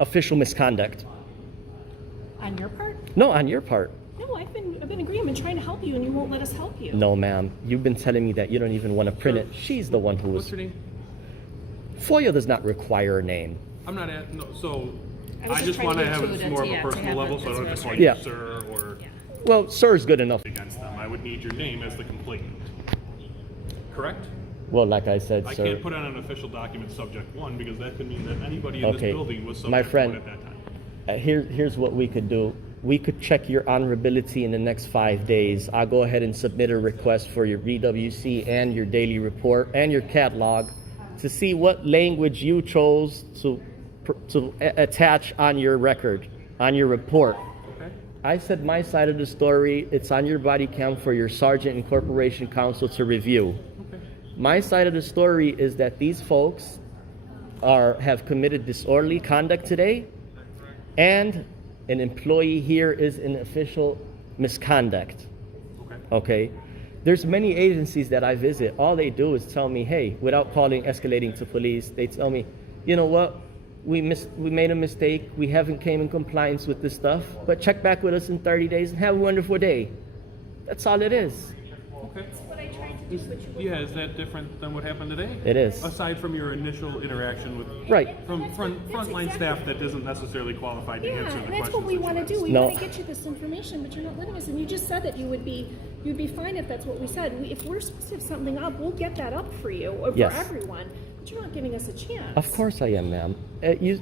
official misconduct. On your part? No, on your part. No, I've been agreeing. I've been trying to help you, and you won't let us help you. No, ma'am. You've been telling me that you don't even want to print it. She's the one who What's was. your name? FOIA does not require a name. I'm not at, no, so I was I just just trying want to to get have to it it, more of yeah, a to personal have level, it so I don't have to as call well. you Yeah. sir or Well, sir is good enough. against them. I would need your name as the complainant. Correct? Well, like I said, I sir. can't put on an official document subject 1 because that could mean that anybody in this Okay, building was my subject friend, to it at that time. Here's what we could do. We could check your honorability in the next 5 days. I'll go ahead and submit a request for your BWC and your daily report and your catalog to see what language you chose to attach on your record, on your report. Okay? I said my side of the story. It's on your body cam for your sergeant and corporation counsel to review. Okay. My side of the story is that these folks have committed disorderly conduct today, and an employee here is in official misconduct. Okay. Okay? There's many agencies that I visit. All they do is tell me, hey, without escalating to police, they tell me, you know what? We made a mistake. We haven't came in compliance with this stuff, but check back with us in 30 days and have a wonderful day. That's all it is. Okay. What I tried to Yeah, is that different than what happened today? It is. Aside from your initial interaction with Right. from frontline exactly- staff that isn't necessarily qualified to Yeah, answer the and questions. that's what we that you want to asked. do. We No. want to get you this information, but you're not letting us. And you just said that you'd be fine if that's what we said. If we're supposed to have something up, we'll get that up for you or Yes. for everyone. But you're not giving us a chance. Of course I am, ma'am. You.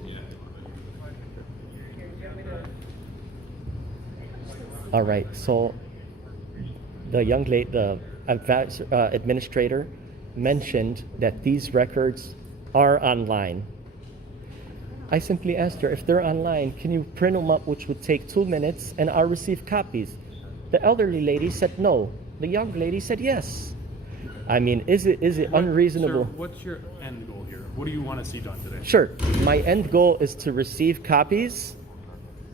All right. So the young lady, the administrator, mentioned that these records are online. I simply asked her, if they're online, can you print them up, which would take 2 minutes, and I'll receive copies. The elderly lady said no. The young lady said yes. I mean, is it unreasonable? Sir, what's your end goal here? What do you want to see done today? Sure. My end goal is to receive copies,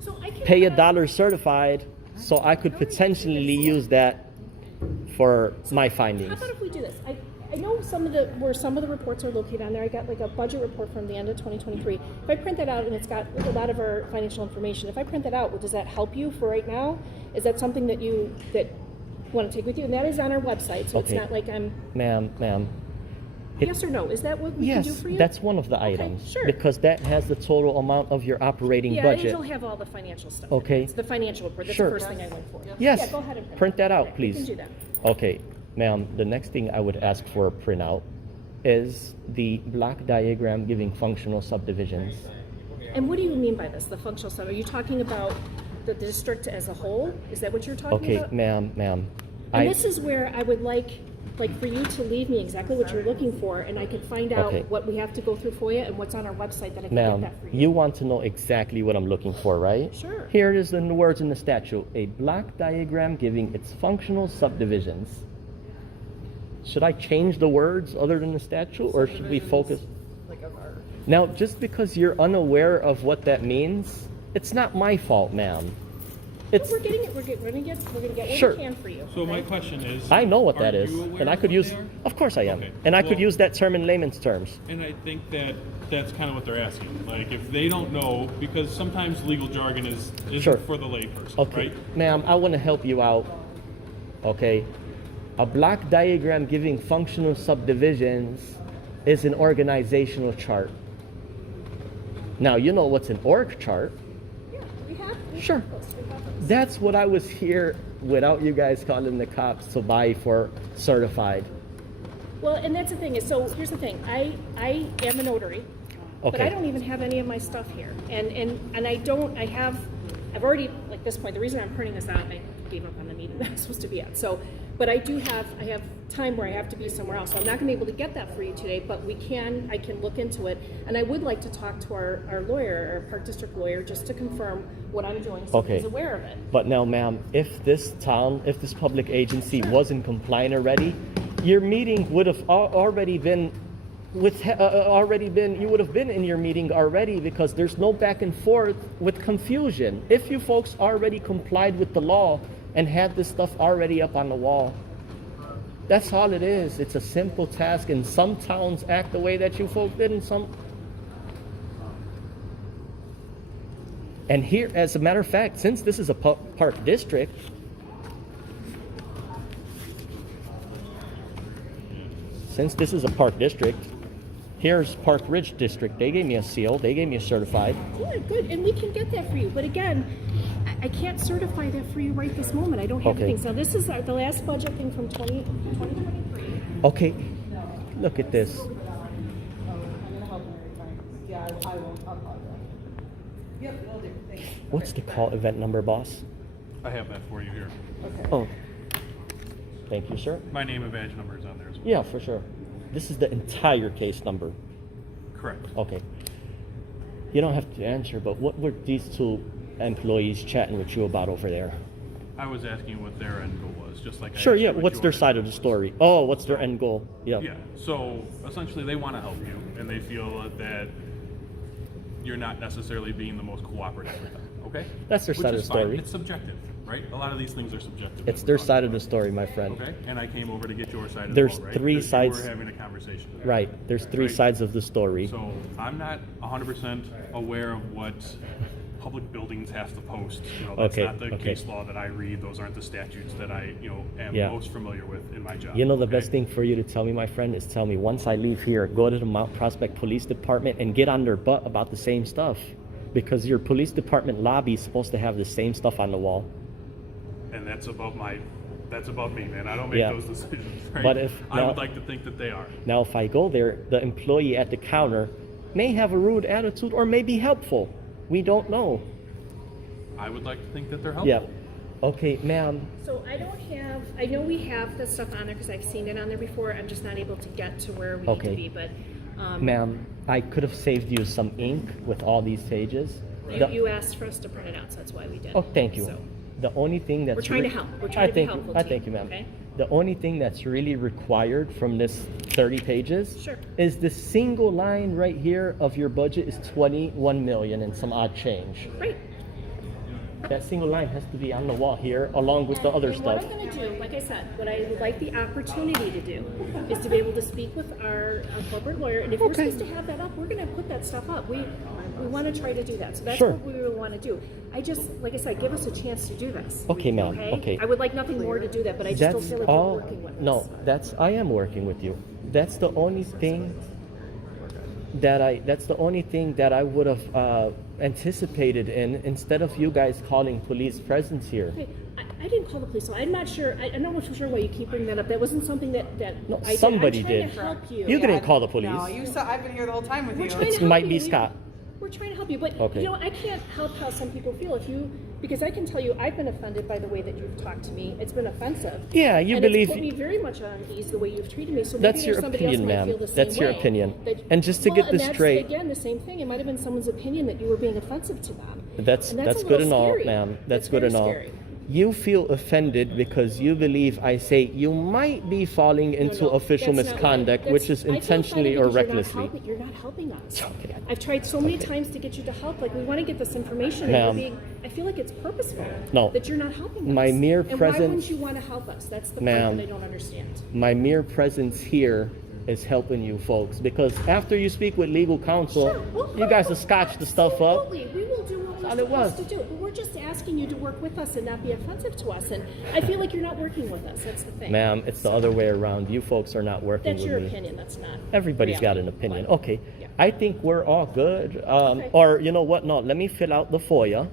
So I can pay $1 certified, so I could potentially use that for my How findings. about if we do this? I know where some of the reports are located on there. I got like a budget report from the end of 2023. If I print that out and it's got a lot of our financial information, if I print that out, does that help you for right now? Is that something that you want to take with you? And that is on our website, so Okay. it's not like I'm Ma'am. It- yes or no. Is that what we can do Yes, for you? that's one of the items. sure. Because that has the total amount of your operating yeah, budget. it'll have all the financial stuff. Okay. It's the financial report. That's Sure. the first thing I went for. Yes. Yeah, go ahead and Print that out, Okay, please. We can do that. Okay, ma'am, the next thing I would ask for a printout is the block diagram giving functional subdivisions. And what do you mean by this? The functional stuff? Are you talking about the district as a whole? Is that what you're talking Okay, about? ma'am. And this is where I would like for you to leave me exactly what you're looking for, and I can find out Okay. what we have to go through for you and what's on our website that I can Ma'am, get that for you. you want to know exactly what I'm looking for, right? Sure. Here it is in the words in the statute, a block diagram giving its functional subdivisions. Should I change the words other than the statute, or should we focus? Now, just because you're unaware of what that means, it's not my fault, ma'am. It's We're getting it. We're gonna get what Sure. we can for you. So my okay? question is, I know what are that is, you aware and I of could what use. they are? Of course I am, Okay. and I could Well- use that term in layman's terms. And I think that that's kind of what they're asking. Like, if they don't know, because sometimes legal jargon isn't Sure. for the layperson, Okay, right? ma'am, I want to help you out. Okay, a block diagram giving functional subdivisions is an organizational chart. Now, you know what's an org chart. Yeah, we have. Sure. We have those. That's what I was here without you guys calling the cops to buy for certified. Well, and that's the thing is, so here's the thing. I am a notary, but Okay. I don't even have any of my stuff here, and I've already like this point. The reason I'm printing this out, I gave up on the meeting that I was supposed to be at. So, but I have time where I have to be somewhere else. So I'm not going to be able to get that for you today, but I can look into it, and I would like to talk to our lawyer, our Park District lawyer, just to confirm what I'm doing, so Okay. he's aware of it. But now, ma'am, if this public agency wasn't compliant already, your meeting would have already been you would have been in your meeting already, because there's no back and forth with confusion. If you folks already complied with the law and had this stuff already up on the wall, that's all it is. It's a simple task, and some towns act the way that you folks did, and some. And here, as a matter of fact, since this is a park district, here's Park Ridge District. They gave me a seal. They gave me a certified. Good, and we can get that for you. But again, I can't certify that for you right this moment. I don't have Okay. anything. So this is the last budget thing from 2023. Okay, look at this. I'm gonna help Mary find. Yeah, I won't. I'll call you. Yep, will do. Thanks. What's the call event number, boss? I have that for you here. Okay. Oh, thank you, sir. My name and badge number is on there as well. Yeah, for sure. This is the entire case number. Correct. Okay. You don't have to answer, but what were these two employees chatting with you about over there? I was asking what their end goal was, just like I Sure, asked yeah. you what What's their yours side of the was. story? Oh, what's their end goal? Yeah. Yeah. So essentially, they want to help you, and they feel that you're not necessarily being the most cooperative with them. Okay. That's their Which side of is the fine. story. It's subjective, right? A lot of these things are subjective. It's that their we're side talking of the about. story, my friend. Okay. And I came over to get your side There's as well, right? three Because sides- You were having a conversation. Right. There's three Right. sides of the story. So I'm not 100% aware of what public buildings have to post. That's Okay, not the okay. case law that I read. Those aren't the statutes that I, am Yeah. most familiar with in my job. You know, the okay? best thing for you to tell me, my friend, is tell me once I leave here, go to the Mount Prospect Police Department and get on their butt about the same stuff. Because your police department lobby is supposed to have the same stuff on the wall. And that's above me, man. I don't make Yeah. those decisions. Right? But if I now- would like to think that they are. Now, if I go there, the employee at the counter may have a rude attitude or may be helpful. We don't know. I would like to think that they're helpful. Yeah. Okay, ma'am. So I know we have the stuff on there because I've seen it on there before. I'm just not able to get to where we need Okay. to be, but. Ma'am, I could have saved you some ink with all these pages. The- You asked for us to print it out, so that's why we did. Oh, thank you. So, The only thing that's We're trying to help. We're trying to be helpful I to thank you, you, ma'am. okay? The only thing that's really required from this 30 pages Sure. is the single line right here of your budget is 21 million and some odd change. great. That single line has to be on the wall here along with the other And stuff. what I'm going to do, like I said, what I would like the opportunity to do is to be able to speak with our corporate lawyer. And if we're supposed to have that up, we're going to put that stuff up. We want to try to do that. So that's Sure. what we want to do. I just, like I said, give us a chance to do this. Okay, ma'am. Okay. I would like nothing more to do that, but I just don't That's feel like all. we're working with No, us. I am working with you. That's the only thing that I would have anticipated instead of you guys calling police presence here. Okay, I didn't call the police, so I'm not sure. I'm not much sure why you keep bringing that up. That wasn't something that No, I somebody I'm trying did. To help you. You didn't call the police. No, you saw. I've been here the whole time with We're you. trying to It help might you. be Scott. We're trying to help you, but Okay. I can't help how some people feel. Because I can tell you, I've been offended by the way that you've talked to me. It's been offensive. Yeah, you and believe- it's put me very much on ease the way you've treated me. So That's maybe your there's somebody opinion, else might ma'am. feel the same That's your way. opinion. That- And just to well, get this and straight- that's, again, the same thing. It might have been someone's opinion that you were being offensive to them. That's And that's a good little and all, scary. ma'am. That's good very and all. scary. You feel offended because you believe I say you might be falling into No, official that's not misconduct, right. which That's- is I feel intentionally offended or because recklessly. You're not helping us. Okay. I've tried so many Okay. times to get you to help. Like, we want to get this information. Ma'am. And I feel like it's purposeful. No. That you're not helping us. My mere And why presence- wouldn't you want to help us? That's the part Ma'am. that I don't understand. My mere presence here is helping you folks because after you speak with legal counsel, Sure, we'll you guys will scotch the stuff up. Absolutely. We will do what all we're it was. supposed to do. But we're just asking you to work with us and not be offensive to us. And I feel like you're not working with us. That's the thing. Ma'am, it's the other way around. You folks are not working That's with your me. opinion. That's not. Everybody's got an reality. opinion. But- Okay. Yeah. I think we're all good. Okay. Or you know what? No, let me fill out the FOIA.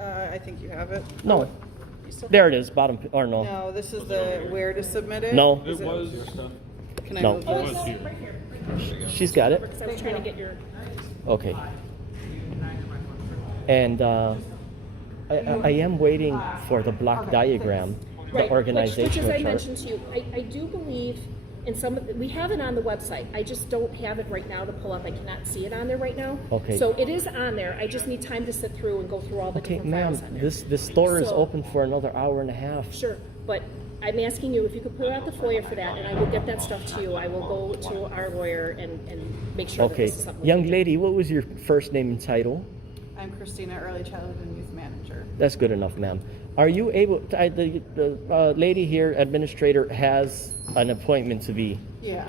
I think you have it. No. You still There it is, bottom, or no. No, this is the where to submit it. No. It Is was. Can I No. move Oh, this? was here. right here. She's got it. Because I was trying to get your. Okay. And I am waiting for the block diagram, the Right, which organizational as I chart. mentioned to you, I do believe in some of we have it on the website. I just don't have it right now to pull up. I cannot see it on there right now. Okay. So it is on there. I just need time to sit through and go through all the Okay, different ma'am, files on there. this store is So- open for another hour and a half. Sure, but I'm asking you if you could put out the FOIA for that, and I will get that stuff to you. I will go to our lawyer and make sure that Okay, this is something. we young can do. lady, what was your first name and title? I'm Christina, Early Childhood and Youth Manager. That's good enough, ma'am. Are you able? The lady here, administrator, has an appointment to be. Yeah.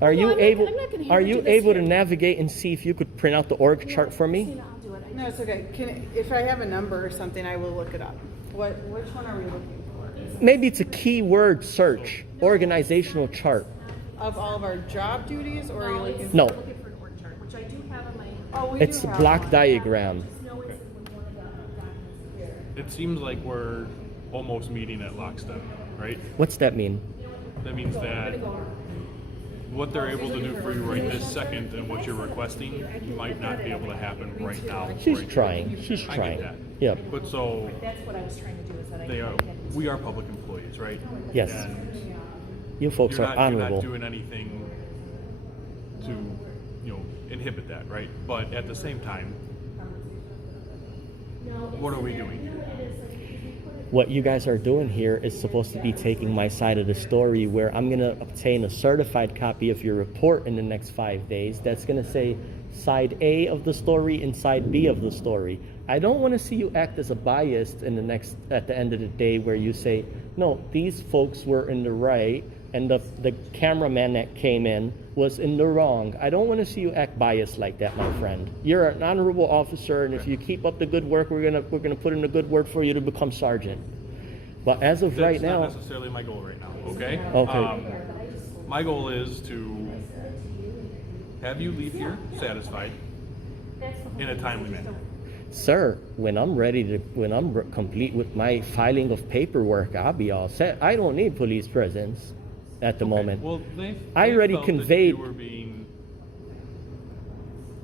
Are No, you I'm not- able? I'm not gonna Are hand you you this able to here. navigate and see if you could print out the org chart for me? Christina, I'll do it. No, it's okay. If I have a number or something, I will look it up. Which one are we looking for? Maybe it's a keyword search, organizational chart. Of all of our job duties, or are you looking? No, Looking for an org chart, which I do have on my. Oh, we it's do a have block one. diagram. No, it's in one of the documents. It seems like we're almost meeting at lockstep, right? What's that mean? That means that what they're able to do for you right this second and what you're requesting might not be able to happen right now. She's right trying. She's I get trying. that. Yep. But so That's what I was trying to do. Is that they are. I can't- We are public employees, right? Yes. And You folks you're are not honorable. doing anything to, inhibit that, right? But at the same time, what are we doing here? What you guys are doing here is supposed to be taking my side of the story where I'm going to obtain a certified copy of your report in the next 5 days. That's going to say side A of the story and side B of the story. I don't want to see you act as a biased at the end of the day where you say, no, these folks were in the right, and the cameraman that came in was in the wrong. I don't want to see you act biased like that, my friend. You're an honorable officer, and if you keep up the good work, we're gonna put in a good word for you to become sergeant. But as of right That's now, not necessarily my goal right now, okay? Okay. My goal is to have you leave here satisfied in a timely manner. sir, when I'm complete with my filing of paperwork, I'll be all set. I don't need police presence at the moment. Well, I they already felt that conveyed- you were being.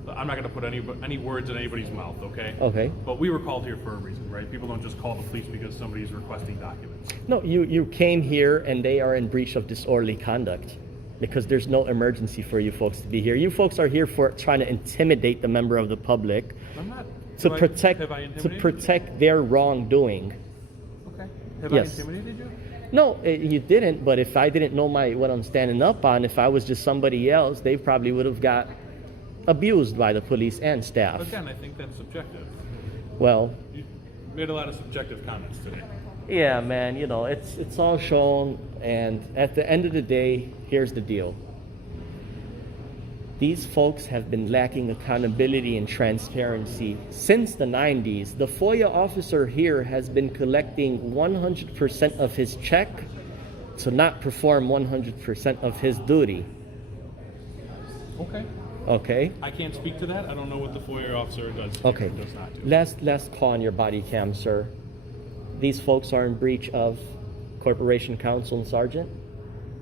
I'm not going to put any words in anybody's mouth, okay? Okay. But we were called here for a reason, right? People don't just call the police because somebody's requesting documents. No, you came here and they are in breach of disorderly conduct because there's no emergency for you folks to be here. You folks are here for trying to intimidate the member of the public I'm not. to have protect I to intimidated protect their wrongdoing. you? Okay. Have Yes. I intimidated you? No, you didn't. But if I didn't know what I'm standing up on, if I was just somebody else, they probably would have got abused by the police and staff. Again, I think that's subjective. Well, You made a lot of subjective comments today. yeah, man. You know, it's all shown, and at the end of the day, here's the deal. These folks have been lacking accountability and transparency since the 90s. The FOIA officer here has been collecting 100% of his check to not perform 100% of his duty. Okay. Okay? I can't speak to that. I don't know what the FOIA officer does. Okay. Or does not do. Last call on your body cam, sir. These folks are in breach of Corporation Counsel and Sergeant,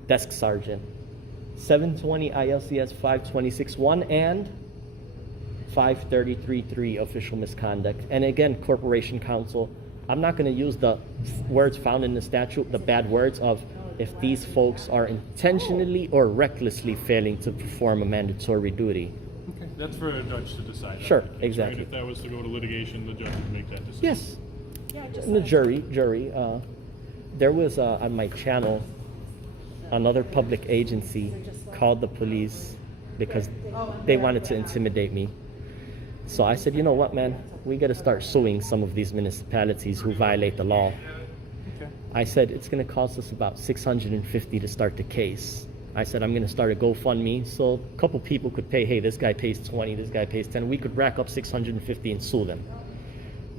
Desk Sergeant, 720 ILCS 526-1 and 533-3 official misconduct. And again, Corporation Counsel, I'm not going to use the words found in the statute, the bad words of if these folks are intentionally or recklessly failing to perform a mandatory duty. Okay. That's for a judge to decide. Sure, Right? exactly. If that was to go to litigation, the judge would make that decision. Yes. Yeah, just And the jury, there was on my channel another public agency called the police because they wanted to intimidate me. So I said, you know what, man, we got to start suing some of these municipalities who violate the law. Okay. I said it's going to cost us about $650 to start the case. I said I'm going to start a GoFundMe so a couple people could pay. Hey, this guy pays 20, this guy pays 10. We could rack up 650 and sue them.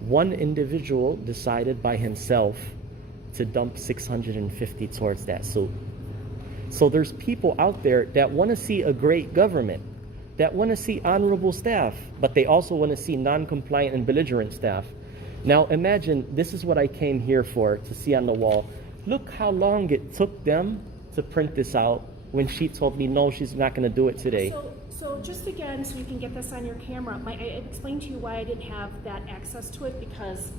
One individual decided by himself to dump 650 towards that suit. So there's people out there that want to see a great government, that want to see honorable staff, but they also want to see non-compliant and belligerent staff. Now imagine, this is what I came here for, to see on the wall. Look how long it took them to print this out when she told me no, she's not going to do it today. So just again, so you can get this on your camera, I explained to you why I didn't have that access to it because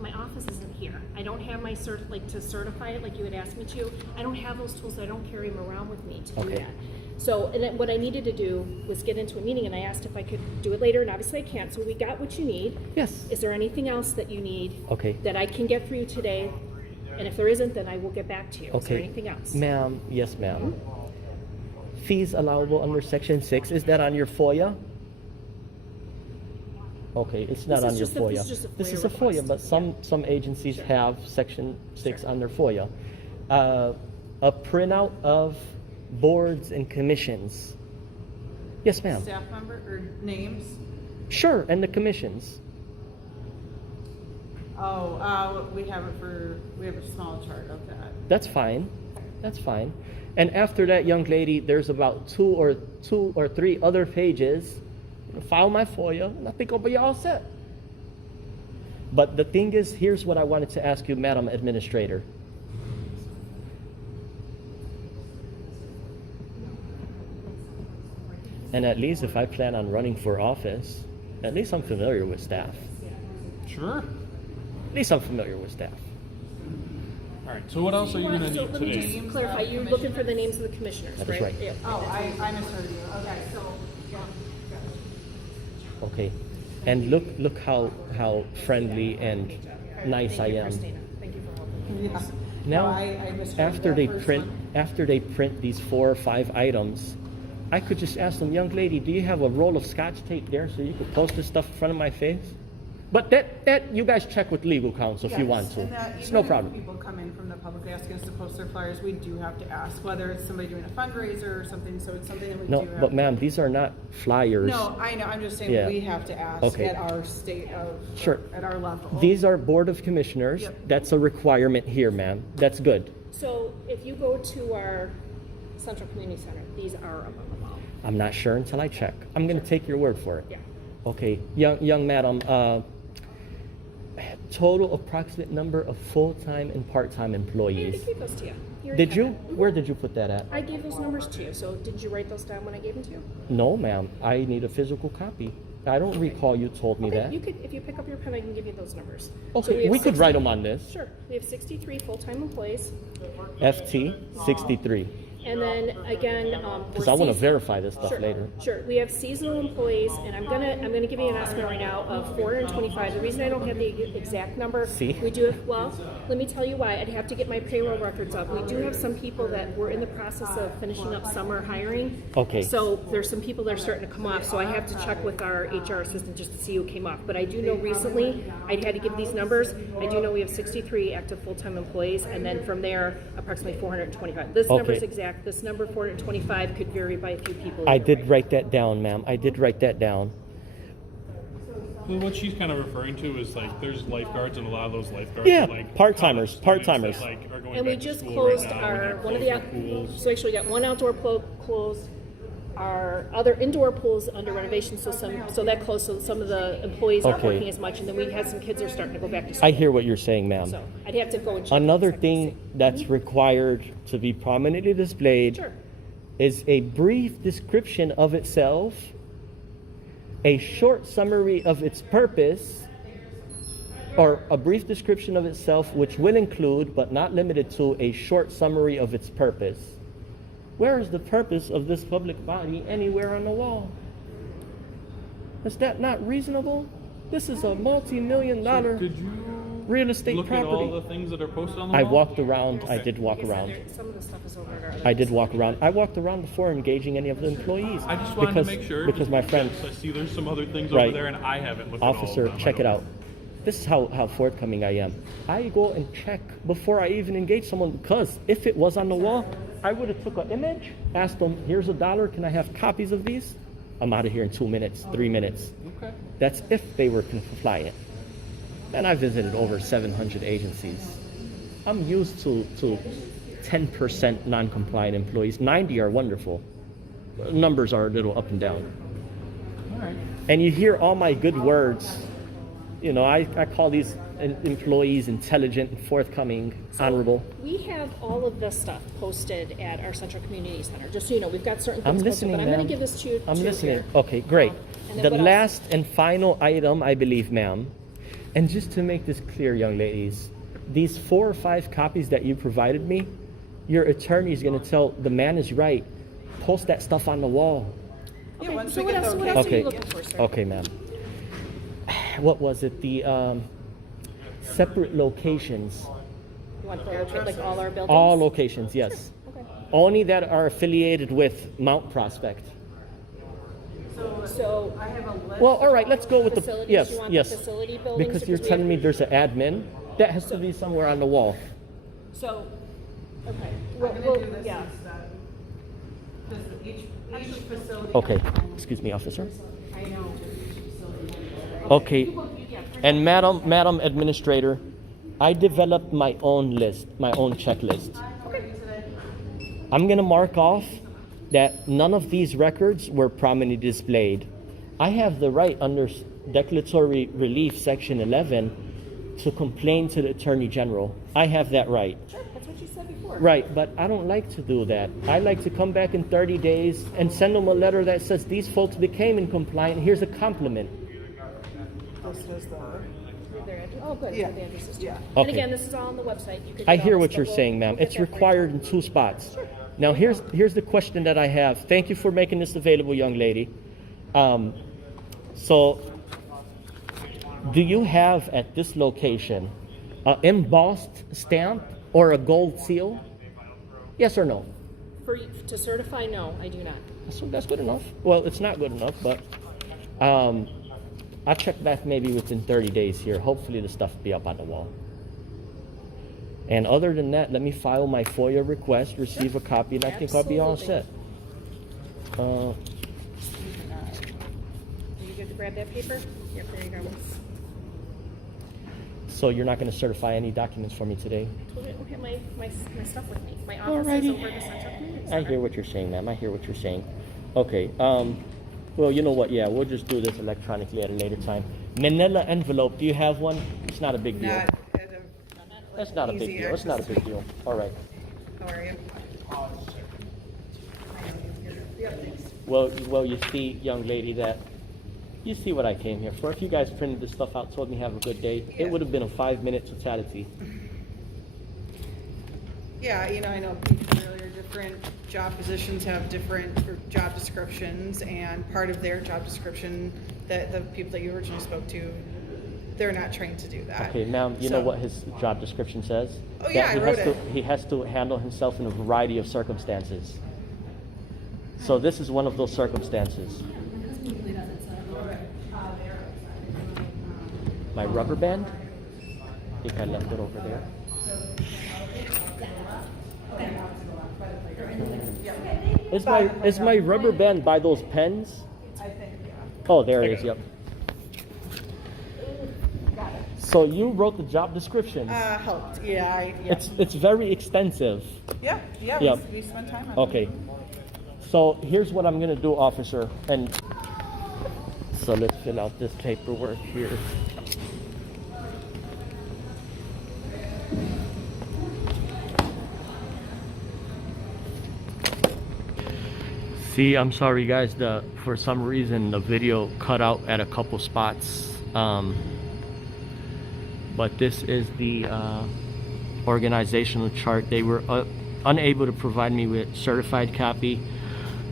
my office isn't here. I don't have my to certify it like you had asked me to. I don't have those tools. I don't carry them around with me to do Okay. that. So, and then what I needed to do was get into a meeting, and I asked if I could do it later, and obviously I can't. So we got what you need. Yes. Is there anything else that you need Okay. that I can get for you today? And if there isn't, then I will get back to you. Is there Okay. anything else? Ma'am, yes ma'am. Fees allowable under Section 6, is that on your FOIA? Okay, it's not This on is your just a- FOIA. this is just a This FOIA is a FOIA, request. but some agencies have Section 6 on their FOIA. A printout of boards and commissions. Yes, ma'am. Staff member or names? Sure, and the commissions. Oh, we have a small chart of that. That's fine. That's fine. And after that, young lady, there's about two or three other pages. File my FOIA, and I think I'll be all set. But the thing is, here's what I wanted to ask you, Madam Administrator. And at least if I plan on running for office, at least I'm familiar with staff. Sure. At least I'm familiar with staff. All right. So what else are you going to So need let me today? just clarify. You're looking for the names of the commissioners, That right? is right. Yeah. Oh, I misheard you. Okay, so, Okay. And look how friendly and nice I am. Christina. Thank you for helping me. yeah. Now, No, I misheard after that they first print one. after they print these 4 or 5 items, I could just ask them, young lady, do you have a roll of Scotch tape there so you could post this stuff in front of my face? But that you guys check with legal counsel if you Yes, want to. and that It's even no if problem. People come in from the public asking us to post their flyers, we do have to ask whether it's somebody doing a fundraiser or something, so it's something that we No, do have. but ma'am, these are not flyers. No, I know, I'm just saying Yeah. we have to ask Okay. at our state of, Sure. at our level. These are Board of Commissioners. Yep. That's a requirement here, ma'am. That's good. So if you go to our Central Community Center, these are above the law. I'm not sure until I check. I'm going to take your word for it. Yeah. Okay, young madam, total approximate number of full-time and part-time I employees. gave those to you. You already Did have you? it. Where did you put that at? I gave those numbers to you, so did you write those down when I gave them to you? No, ma'am. I need a physical copy. I don't recall you told me Okay, that. you could, if you pick up your pen, I can give you those numbers. So Okay, have we could 60 write them on this. Sure. We have 63 full-time employees, FT 63. and then again, Because I want to verify this stuff Sure, later. sure. We have seasonal employees, and I'm gonna give you an estimate right now of 425. The reason I don't have the exact number, See? we do have. Well, let me tell you why. I'd have to get my payroll records up. We do have some people that were in the process of finishing up summer hiring. Okay. So there's some people that are starting to come off. So I have to check with our HR assistant just to see who came off. But I do know recently I had to give these numbers. I do know we have 63 active full-time employees, and then from there, approximately 425. This number is Okay. exact. This number 425 could vary by a few people. I You're did right. write that down, ma'am. I did write that down. Well, what she's kind of referring to is like there's lifeguards, and a lot of those lifeguards Yeah, are like part-timers, college students part-timers. that, like, are going And we back to just school closed right now, our, and they're one of the, closed their pools. so actually we got one outdoor pool closed, our other indoor pool's under renovation system, so that closed, so some of the employees aren't Okay. working as much, and then we had some kids that are starting to go back to school. I hear what you're saying, ma'am. So I'd have to go and check. Another in a second to thing see. that's required to be prominently displayed Sure. is a brief description of itself, a short summary of its purpose, or a brief description of itself which will include, but not limited to, a short summary of its purpose. Where is the purpose of this public body anywhere on the wall? Is that not reasonable? This is a multi-million-dollar Did you real estate look at all the property. things that are posted on the I wall? walked around. I Okay. did walk Like I said, around. some of the stuff is over at our other I did walk facility. around. I walked around before engaging any of the employees. I just wanted because, to make sure because my friend, I see there's some other things Right. over there, and I haven't looked at all officer, of them. check it out. This is how forthcoming I am. I go and check before I even engage someone, because if it was on the wall, I would have took an image, asked them, here's $1, can I have copies of these? I'm out of here in 2 minutes, 3 minutes. Okay. That's if they were compliant. And I visited over 700 agencies. I'm used to 10% non-compliant employees. 90 are wonderful. Numbers are a little up and down. All right. And you hear all my good words. You know, I call these employees intelligent, forthcoming, honorable. We have all of this stuff posted at our Central Community Center, just so you know, we've got certain I'm things listening, posted, but I'm ma'am. gonna give this to you. I'm to listening. here. Okay, great. And then The what else? last and final item, I believe, ma'am, and just to make this clear, young ladies, these 4 or 5 copies that you provided me, your attorney is going to tell the man is right. Post that stuff on the wall. Yeah, Okay, once so we what get else, the what okay. else are Okay. you looking for, sir? Okay, ma'am. What was it? The separate locations. You want the, like all our buildings? All locations, yes. Okay. Only that are affiliated with Mount Prospect. So, I have a list. Well, all right, let's go with the facilities, yes, you want yes. the facility buildings? Because you're we telling me have- there's an admin that has to be somewhere on the wall. So, okay. I'm Well, gonna well, do this yeah. instead. Because each facility. Okay, has its own- excuse me, officer. I know, each facility has its own. Okay, and Madam Administrator, I developed my own list, my own checklist. I'm gonna mark off that none of these records were prominently displayed. I have the right under Declaratory Relief, Section 11, to complain to the Attorney General. I have that right. Sure, that's what you said before. Right, but I don't like to do that. I like to come back in 30 days and send them a letter that says these folks became incompliant. Here's a compliment. This is the. Oh, good. Yeah. So the address is too. Yeah. And Okay. again, this is all on the website. You could I get all hear this, what but you're we'll- saying, ma'am. we'll get It's that for you. required in 2 spots. Now, here's the question that I have. Thank you for making this available, young lady. So, do you have at this location an embossed stamp or a gold seal? Yes or no? For you, to certify, no, I do not. So that's good enough. Well, it's not good enough, but I'll check back maybe within 30 days here. Hopefully the stuff will be up on the wall. And other than that, let me file my FOIA request, receive a copy, and I think I'll be all set. Are you good to grab that paper? Here, there you go. So you're not going to certify any documents for me today? I don't have my stuff with me. My office is over at the Central Community I Center. hear what you're saying, ma'am. I hear what you're saying. Okay. Well, you know what? Yeah, we'll just do this electronically at a later time. Manila envelope. Do you have one? It's not a big deal. Not at That's not a big easy deal. It's not a access. big deal. All right. How are you? Well, you see, young lady, that you see what I came here for. If you guys printed this stuff out, told me have a good day, Yeah. it would have been a 5-minute totality. Yeah, I know people earlier, different job positions have different job descriptions, and part of their job description, that the people that you originally spoke to, they're not trained to do that. Okay, now you know So- what his job description says? Oh, yeah, That I wrote it. he has to handle himself in a variety of circumstances. So this is one of those circumstances. My rubber band? I think I left it over there. Is my rubber band by those pens? I think, yeah. Oh, there it is. Yep. So you wrote the job description. Helped, yeah, yeah. It's very extensive. Yeah, Yep. we spent time on it. Okay. So here's what I'm gonna do, officer. And so let's fill out this paperwork here. See, I'm sorry guys, for some reason the video cut out at a couple spots. But this is the organizational chart. They were unable to provide me with certified copy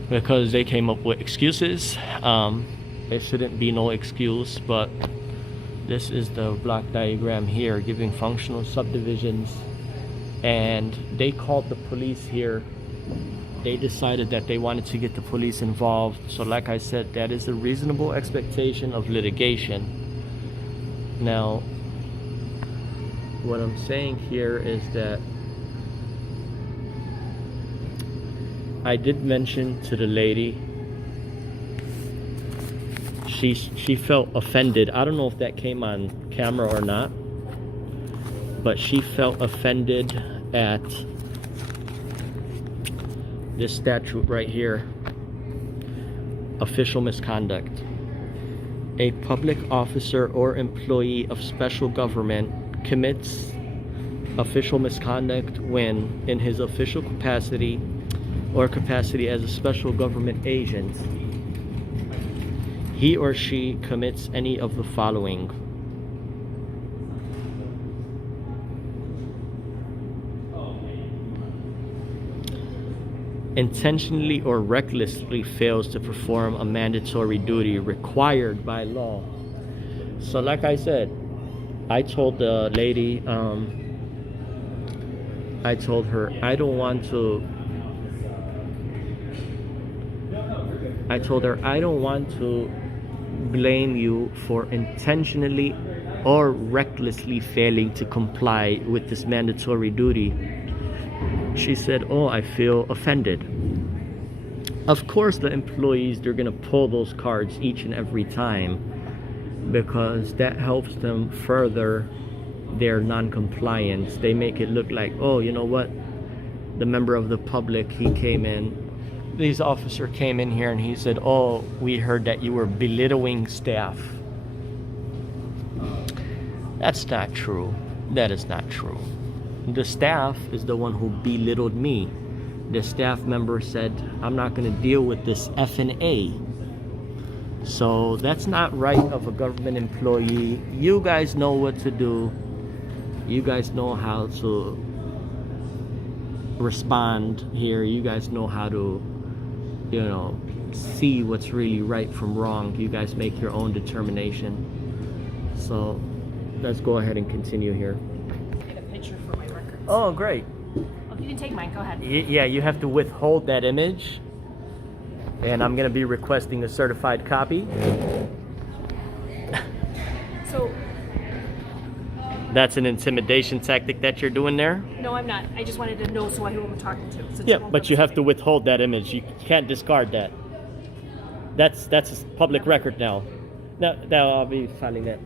because they came up with excuses. There shouldn't be no excuse, but this is the block diagram here giving functional subdivisions, and they called the police here. They decided that they wanted to get the police involved. So like I said, that is a reasonable expectation of litigation. Now, what I'm saying here is that I did mention to the lady, she felt offended. I don't know if that came on camera or not, but she felt offended at this statute right here, official misconduct. A public officer or employee of special government commits official misconduct when, in his official capacity or capacity as a special government agent, he or she commits any of the following: intentionally or recklessly fails to perform a mandatory duty required by law. So like I said, I told the lady, I told her I don't want to blame you for intentionally or recklessly failing to comply with this mandatory duty. She said, oh, I feel offended. Of course the employees, they're gonna pull those cards each and every time because that helps them further their non-compliance. They make it look like, oh, you know what, the member of the public, he came in, this officer came in here and he said, oh, we heard that you were belittling staff. That's not true. That is not true. The staff is the one who belittled me. The staff member said, I'm not going to deal with this F&A. So that's not right of a government employee. You guys know what to do. You guys know how to respond here. You guys know how to, you know, see what's really right from wrong. You guys make your own determination. So let's go ahead and continue here. Get a picture for my records. Oh, great. Oh, you can take mine. Go ahead. Yeah, you have to withhold that image. And I'm going to be requesting a certified copy. That's an intimidation tactic that you're doing there? No, I'm not. I just wanted to know so I know who I'm talking to. Since Yeah, won't but you have to withhold that image. You can't discard that. That's a public record now. Now I'll be filing that.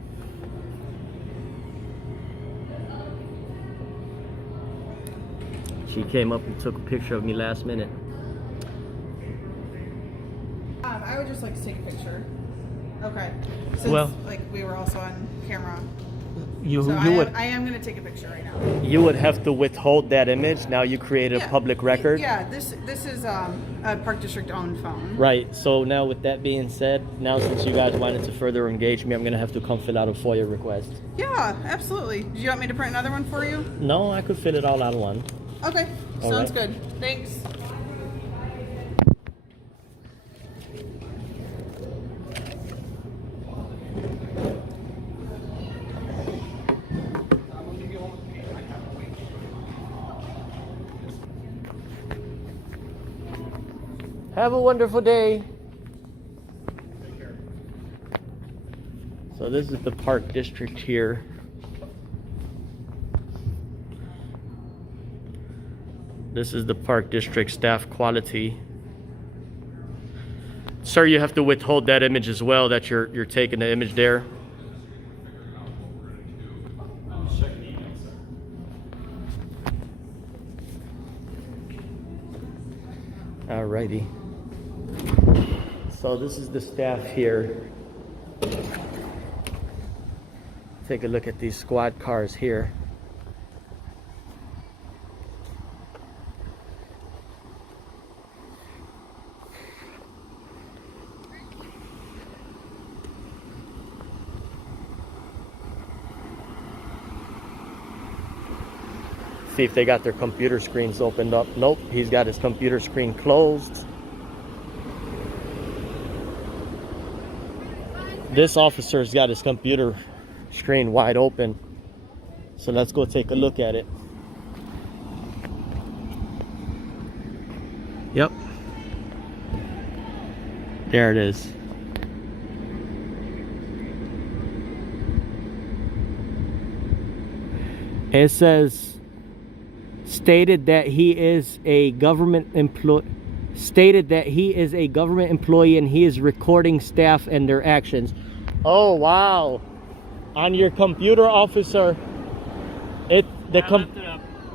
She came up and took a picture of me last minute. I would just like to take a picture. Okay. Since Well- like we were also on camera. You So would I am gonna take a picture right now. you would have to withhold that image. Now you created a public record. Yeah, this is a Park District owned phone. Right. So now with that being said, now since you guys wanted to further engage me, I'm gonna have to come fill out a FOIA request. Yeah, absolutely. Do you want me to print another one for you? No, I could fill it all out in one. Okay, All sounds right. good. Thanks. Have a wonderful day. So this is the Park District here. This is the Park District staff quality. Sir, you have to withhold that image as well that you're taking the image there. Alrighty. So this is the staff here. Take a look at these squad cars here. See if they got their computer screens opened up. Nope, he's got his computer screen closed. This officer's got his computer screen wide open. So let's go take a look at it. Yep. There it is. It says stated that he is a government employee and he is recording staff and their actions. Oh wow. On your computer, officer,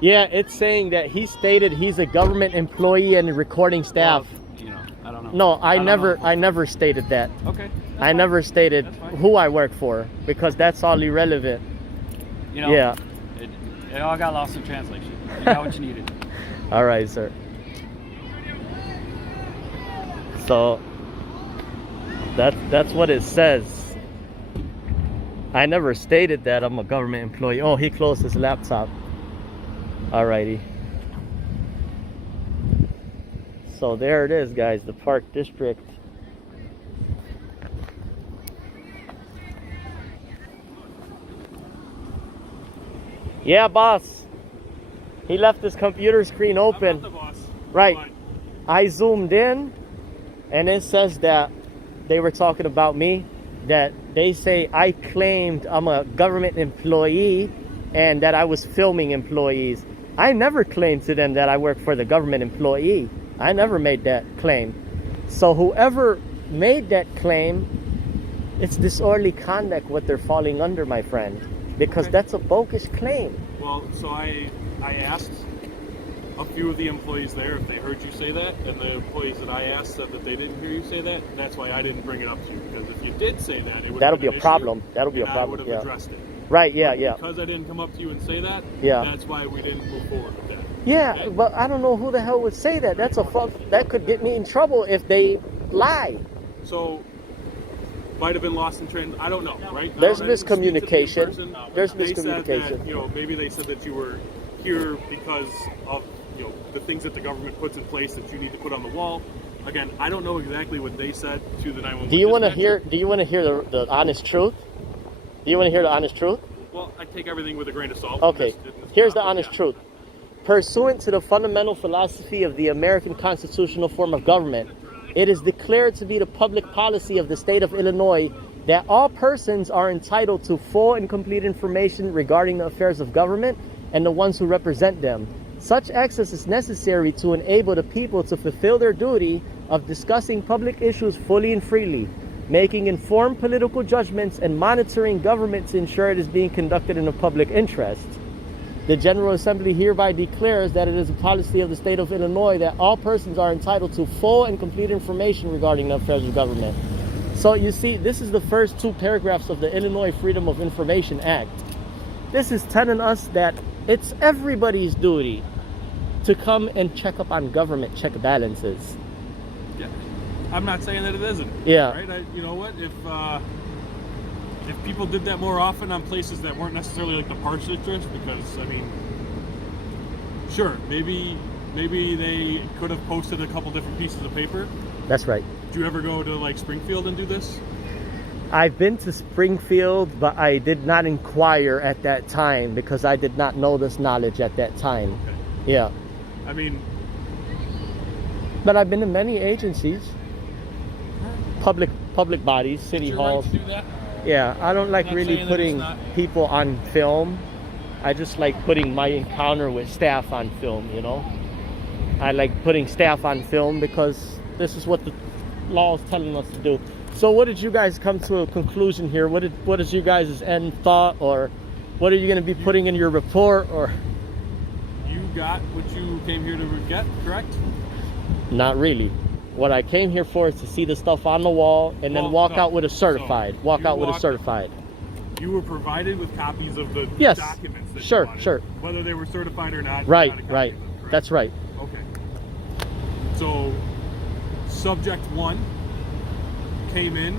yeah, it's saying that he stated he's a government employee and recording staff. Well, you know, I don't know. No, I never stated that. Okay. I never stated who I work for because that's all irrelevant. You know, Yeah. it all got lost in translation. You got what you needed. All right, sir. So that's what it says. I never stated that I'm a government employee. Oh, he closed his laptop. Alrighty. So there it is, guys, the Park District. Yeah, boss. He left his computer screen open. I'm not the boss. Right. Fine. I zoomed in and it says that they were talking about me, that they say I claimed I'm a government employee and that I was filming employees. I never claimed to them that I work for the government employee. I never made that claim. So whoever made that claim, it's disorderly conduct what they're falling under, my friend, because Okay. that's a bogus claim. Well, so I asked a few of the employees there if they heard you say that, and the employees that I asked said that they didn't hear you say that. That's why I didn't bring it up to you, because if you did say that, it would That'll have be been a an problem. issue, That'll be a and problem, I would yeah. have addressed it. Right, yeah, yeah. Because I didn't come up to you and say that, Yeah. that's why we didn't move forward with that. Yeah, Okay? but I don't know who the hell would say that. That's a fuck. That could get me in trouble if they lie. So, might have been lost in trend. I don't know, right? I There's don't- I didn't speak to the miscommunication. person. There's They said that, miscommunication. you know, maybe they said that you were here because of, you know, the things that the government puts in place that you need to put on the wall. Again, I don't know exactly what they said to the 911. Do you want to dispatcher. hear? Do you want to hear the honest truth? Do you want to hear the honest truth? Well, I take everything with a grain of salt. Okay. in this Here's the topic, honest yeah. truth. Pursuant to the fundamental philosophy of the American constitutional form of government, it is declared to be the public policy of the state of Illinois that all persons are entitled to full and complete information regarding the affairs of government and the ones who represent them. Such access is necessary to enable the people to fulfill their duty of discussing public issues fully and freely, making informed political judgments, and monitoring government to ensure it is being conducted in the public interest. The General Assembly hereby declares that it is a policy of the state of Illinois that all persons are entitled to full and complete information regarding the affairs of government. So you see, this is the first 2 paragraphs of the Illinois Freedom of Information Act. This is telling us that it's everybody's duty to come and check up on government check balances. Yeah. I'm not saying that it isn't. Yeah. Right? You know what? If people did that more often on places that weren't necessarily like the park districts, because I mean, sure, maybe they could have posted a couple different pieces of paper. That's right. Did you ever go to like Springfield and do this? I've been to Springfield, but I did not inquire at that time because I did not know this knowledge at that time. Okay. Yeah. I mean, But I've been to many agencies, public bodies, city it's your right halls. to do that. Yeah, I don't like Not really saying that it's putting not. people on film. I just like putting my encounter with staff on film, you know. I like putting staff on film because this is what the law is telling us to do. So what did you guys come to a conclusion here? What is you guys' end thought, or what are you going to be putting in your report, or? You got what you came here to get, correct? Not really. What I came here for is to see the stuff on the wall and then Well, walk no. out with a certified. So Walk you out with a walked- certified. You were provided with copies of the Yes. documents that Sure, you wanted, sure. whether they were certified or not. you Right, got a copy right. of them, correct? That's right. Okay. So, subject 1 came in,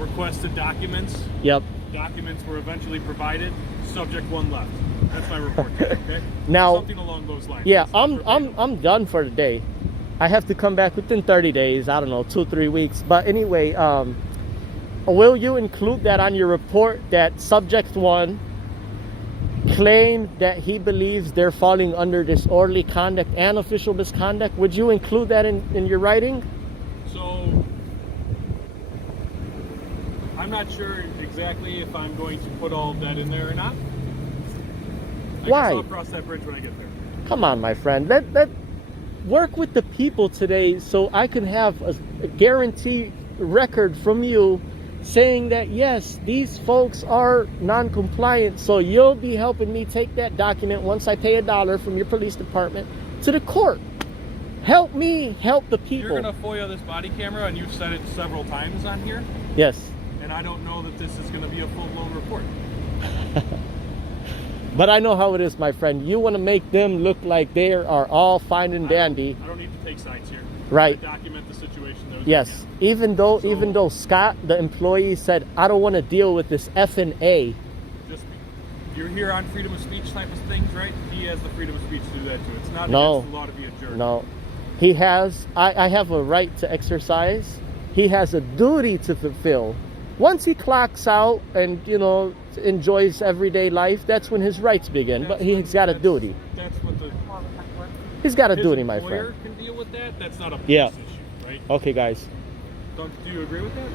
requested documents. Yep. Documents were eventually provided. Subject 1 left. That's my report. To you, okay. Now- something along those lines. Yeah, That's not verbatim. I'm done for the day. I have to come back within 30 days. I don't know, 2-3 weeks. But anyway, will you include that on your report that subject 1 claimed that he believes they're falling under disorderly conduct and official misconduct? Would you include that in your writing? So, I'm not sure exactly if I'm going to put all of that in there or not. I Why? guess I'll cross that bridge when I get there. Come on, my friend. Let work with the people today so I can have a guaranteed record from you saying that yes, these folks are non-compliant, so you'll be helping me take that document once I pay $1 from your police department to the court. Help me help the people. You're gonna FOIA this body camera, and you've said it several times on here, Yes. and I don't know that this is gonna be a full-blown report. But I know how it is, my friend. You want to make them look like they are all fine and dandy. I don't need to take sides here. Right. I document the situation. Yes. Even though So- Scott, the employee, said, I don't want to deal with this F&A. Just you're here on freedom of speech type of things, right? He has the freedom of speech to do that too. It's not No. against the law to be a jerk. No. He has, I have a right to exercise. He has a duty to fulfill. Once he clocks out and, you know, enjoys everyday life, that's when his rights begin. But he's got a duty. That's what the He's got a his duty, my employer friend. can deal with that. That's not a police Yeah. issue, right? Okay, guys. Do you agree with that?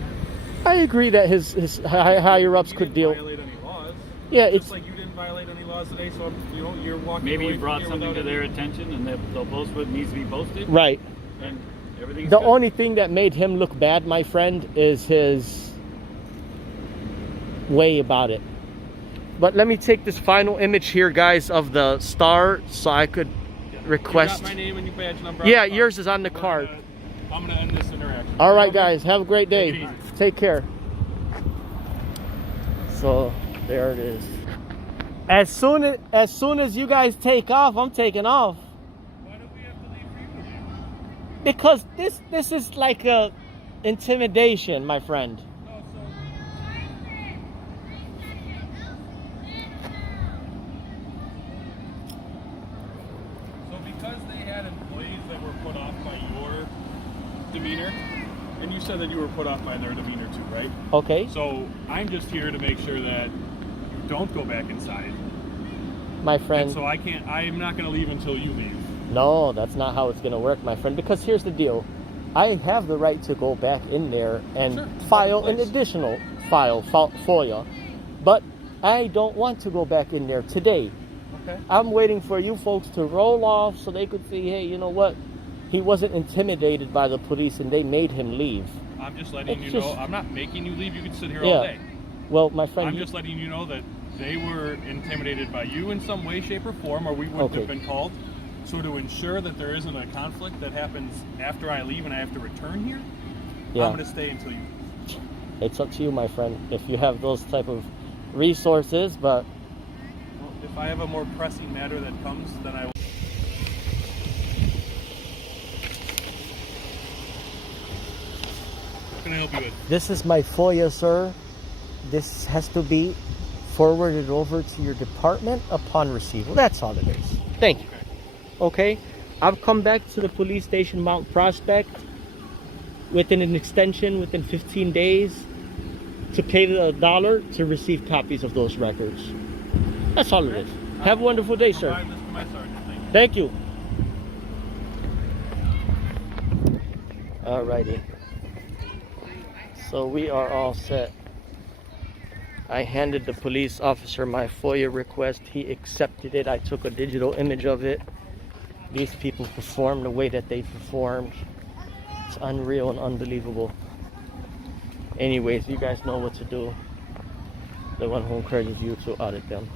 I agree that his higher ups You could didn't deal. violate any laws. Yeah, Just it's like you didn't violate any laws today, so you're walking. Maybe away you from brought here something without to their any- attention and they'll post what needs to be posted. right. And everything's The good. only thing that made him look bad, my friend, is his way about it. But let me take this final image here, guys, of the star so I could request. You got my name and your badge number. Yeah, on the yours is on the We're card. I'm gonna end this interaction. All right, Okay? guys, have a great Take it day. easy. Take care. So there it is. As soon as you guys take off, I'm taking off. Why do we have to leave for you to leave? Because this is like a intimidation, my friend. No, so because they had employees that were put off by your demeanor, and you said that you were put off by their demeanor too, right? Okay, So I'm just here to make sure that you don't go back inside. my And friend. so I'm not gonna leave until you leave. No, that's not how it's gonna work, my friend. Because here's the deal. I have the right to go back in there and Sure. file an Please. additional FOIA, but I don't want to go back in there today. Okay. I'm waiting for you folks to roll off so they could see, hey, you know what? He wasn't intimidated by the police and they made him leave. I'm just letting It's you know. just- I'm not making you leave. You can sit here Yeah. all day. Well, my friend, I'm just letting you know that they were intimidated by you in some way, shape, or form, or we wouldn't Okay. have been called. So to ensure that there isn't a conflict that happens after I leave and I have to return here, yeah, I'm going to stay until you. it's up to you, my friend, if you have those type of resources, but Well, if I have a more pressing matter that comes, then I will. What can I help you with? this is my FOIA, sir. This has to be forwarded over to your department upon receipt. That's all it is. Thank you. Okay? I've come back to the police station Mount Prospect within an extension within 15 days to pay the $1 to receive copies of those records. That's all it is. Have a wonderful day, sir. Provide this to my sergeant. Thank you. Thank you. Alrighty. So we are all set. I handed the police officer my FOIA request. He accepted it. I took a digital image of it. These people performed the way that they performed. It's unreal and unbelievable. Anyways, you guys know what to do. The one who encourages you to audit them.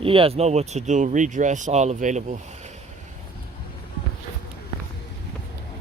You guys know what to do. Redress all available.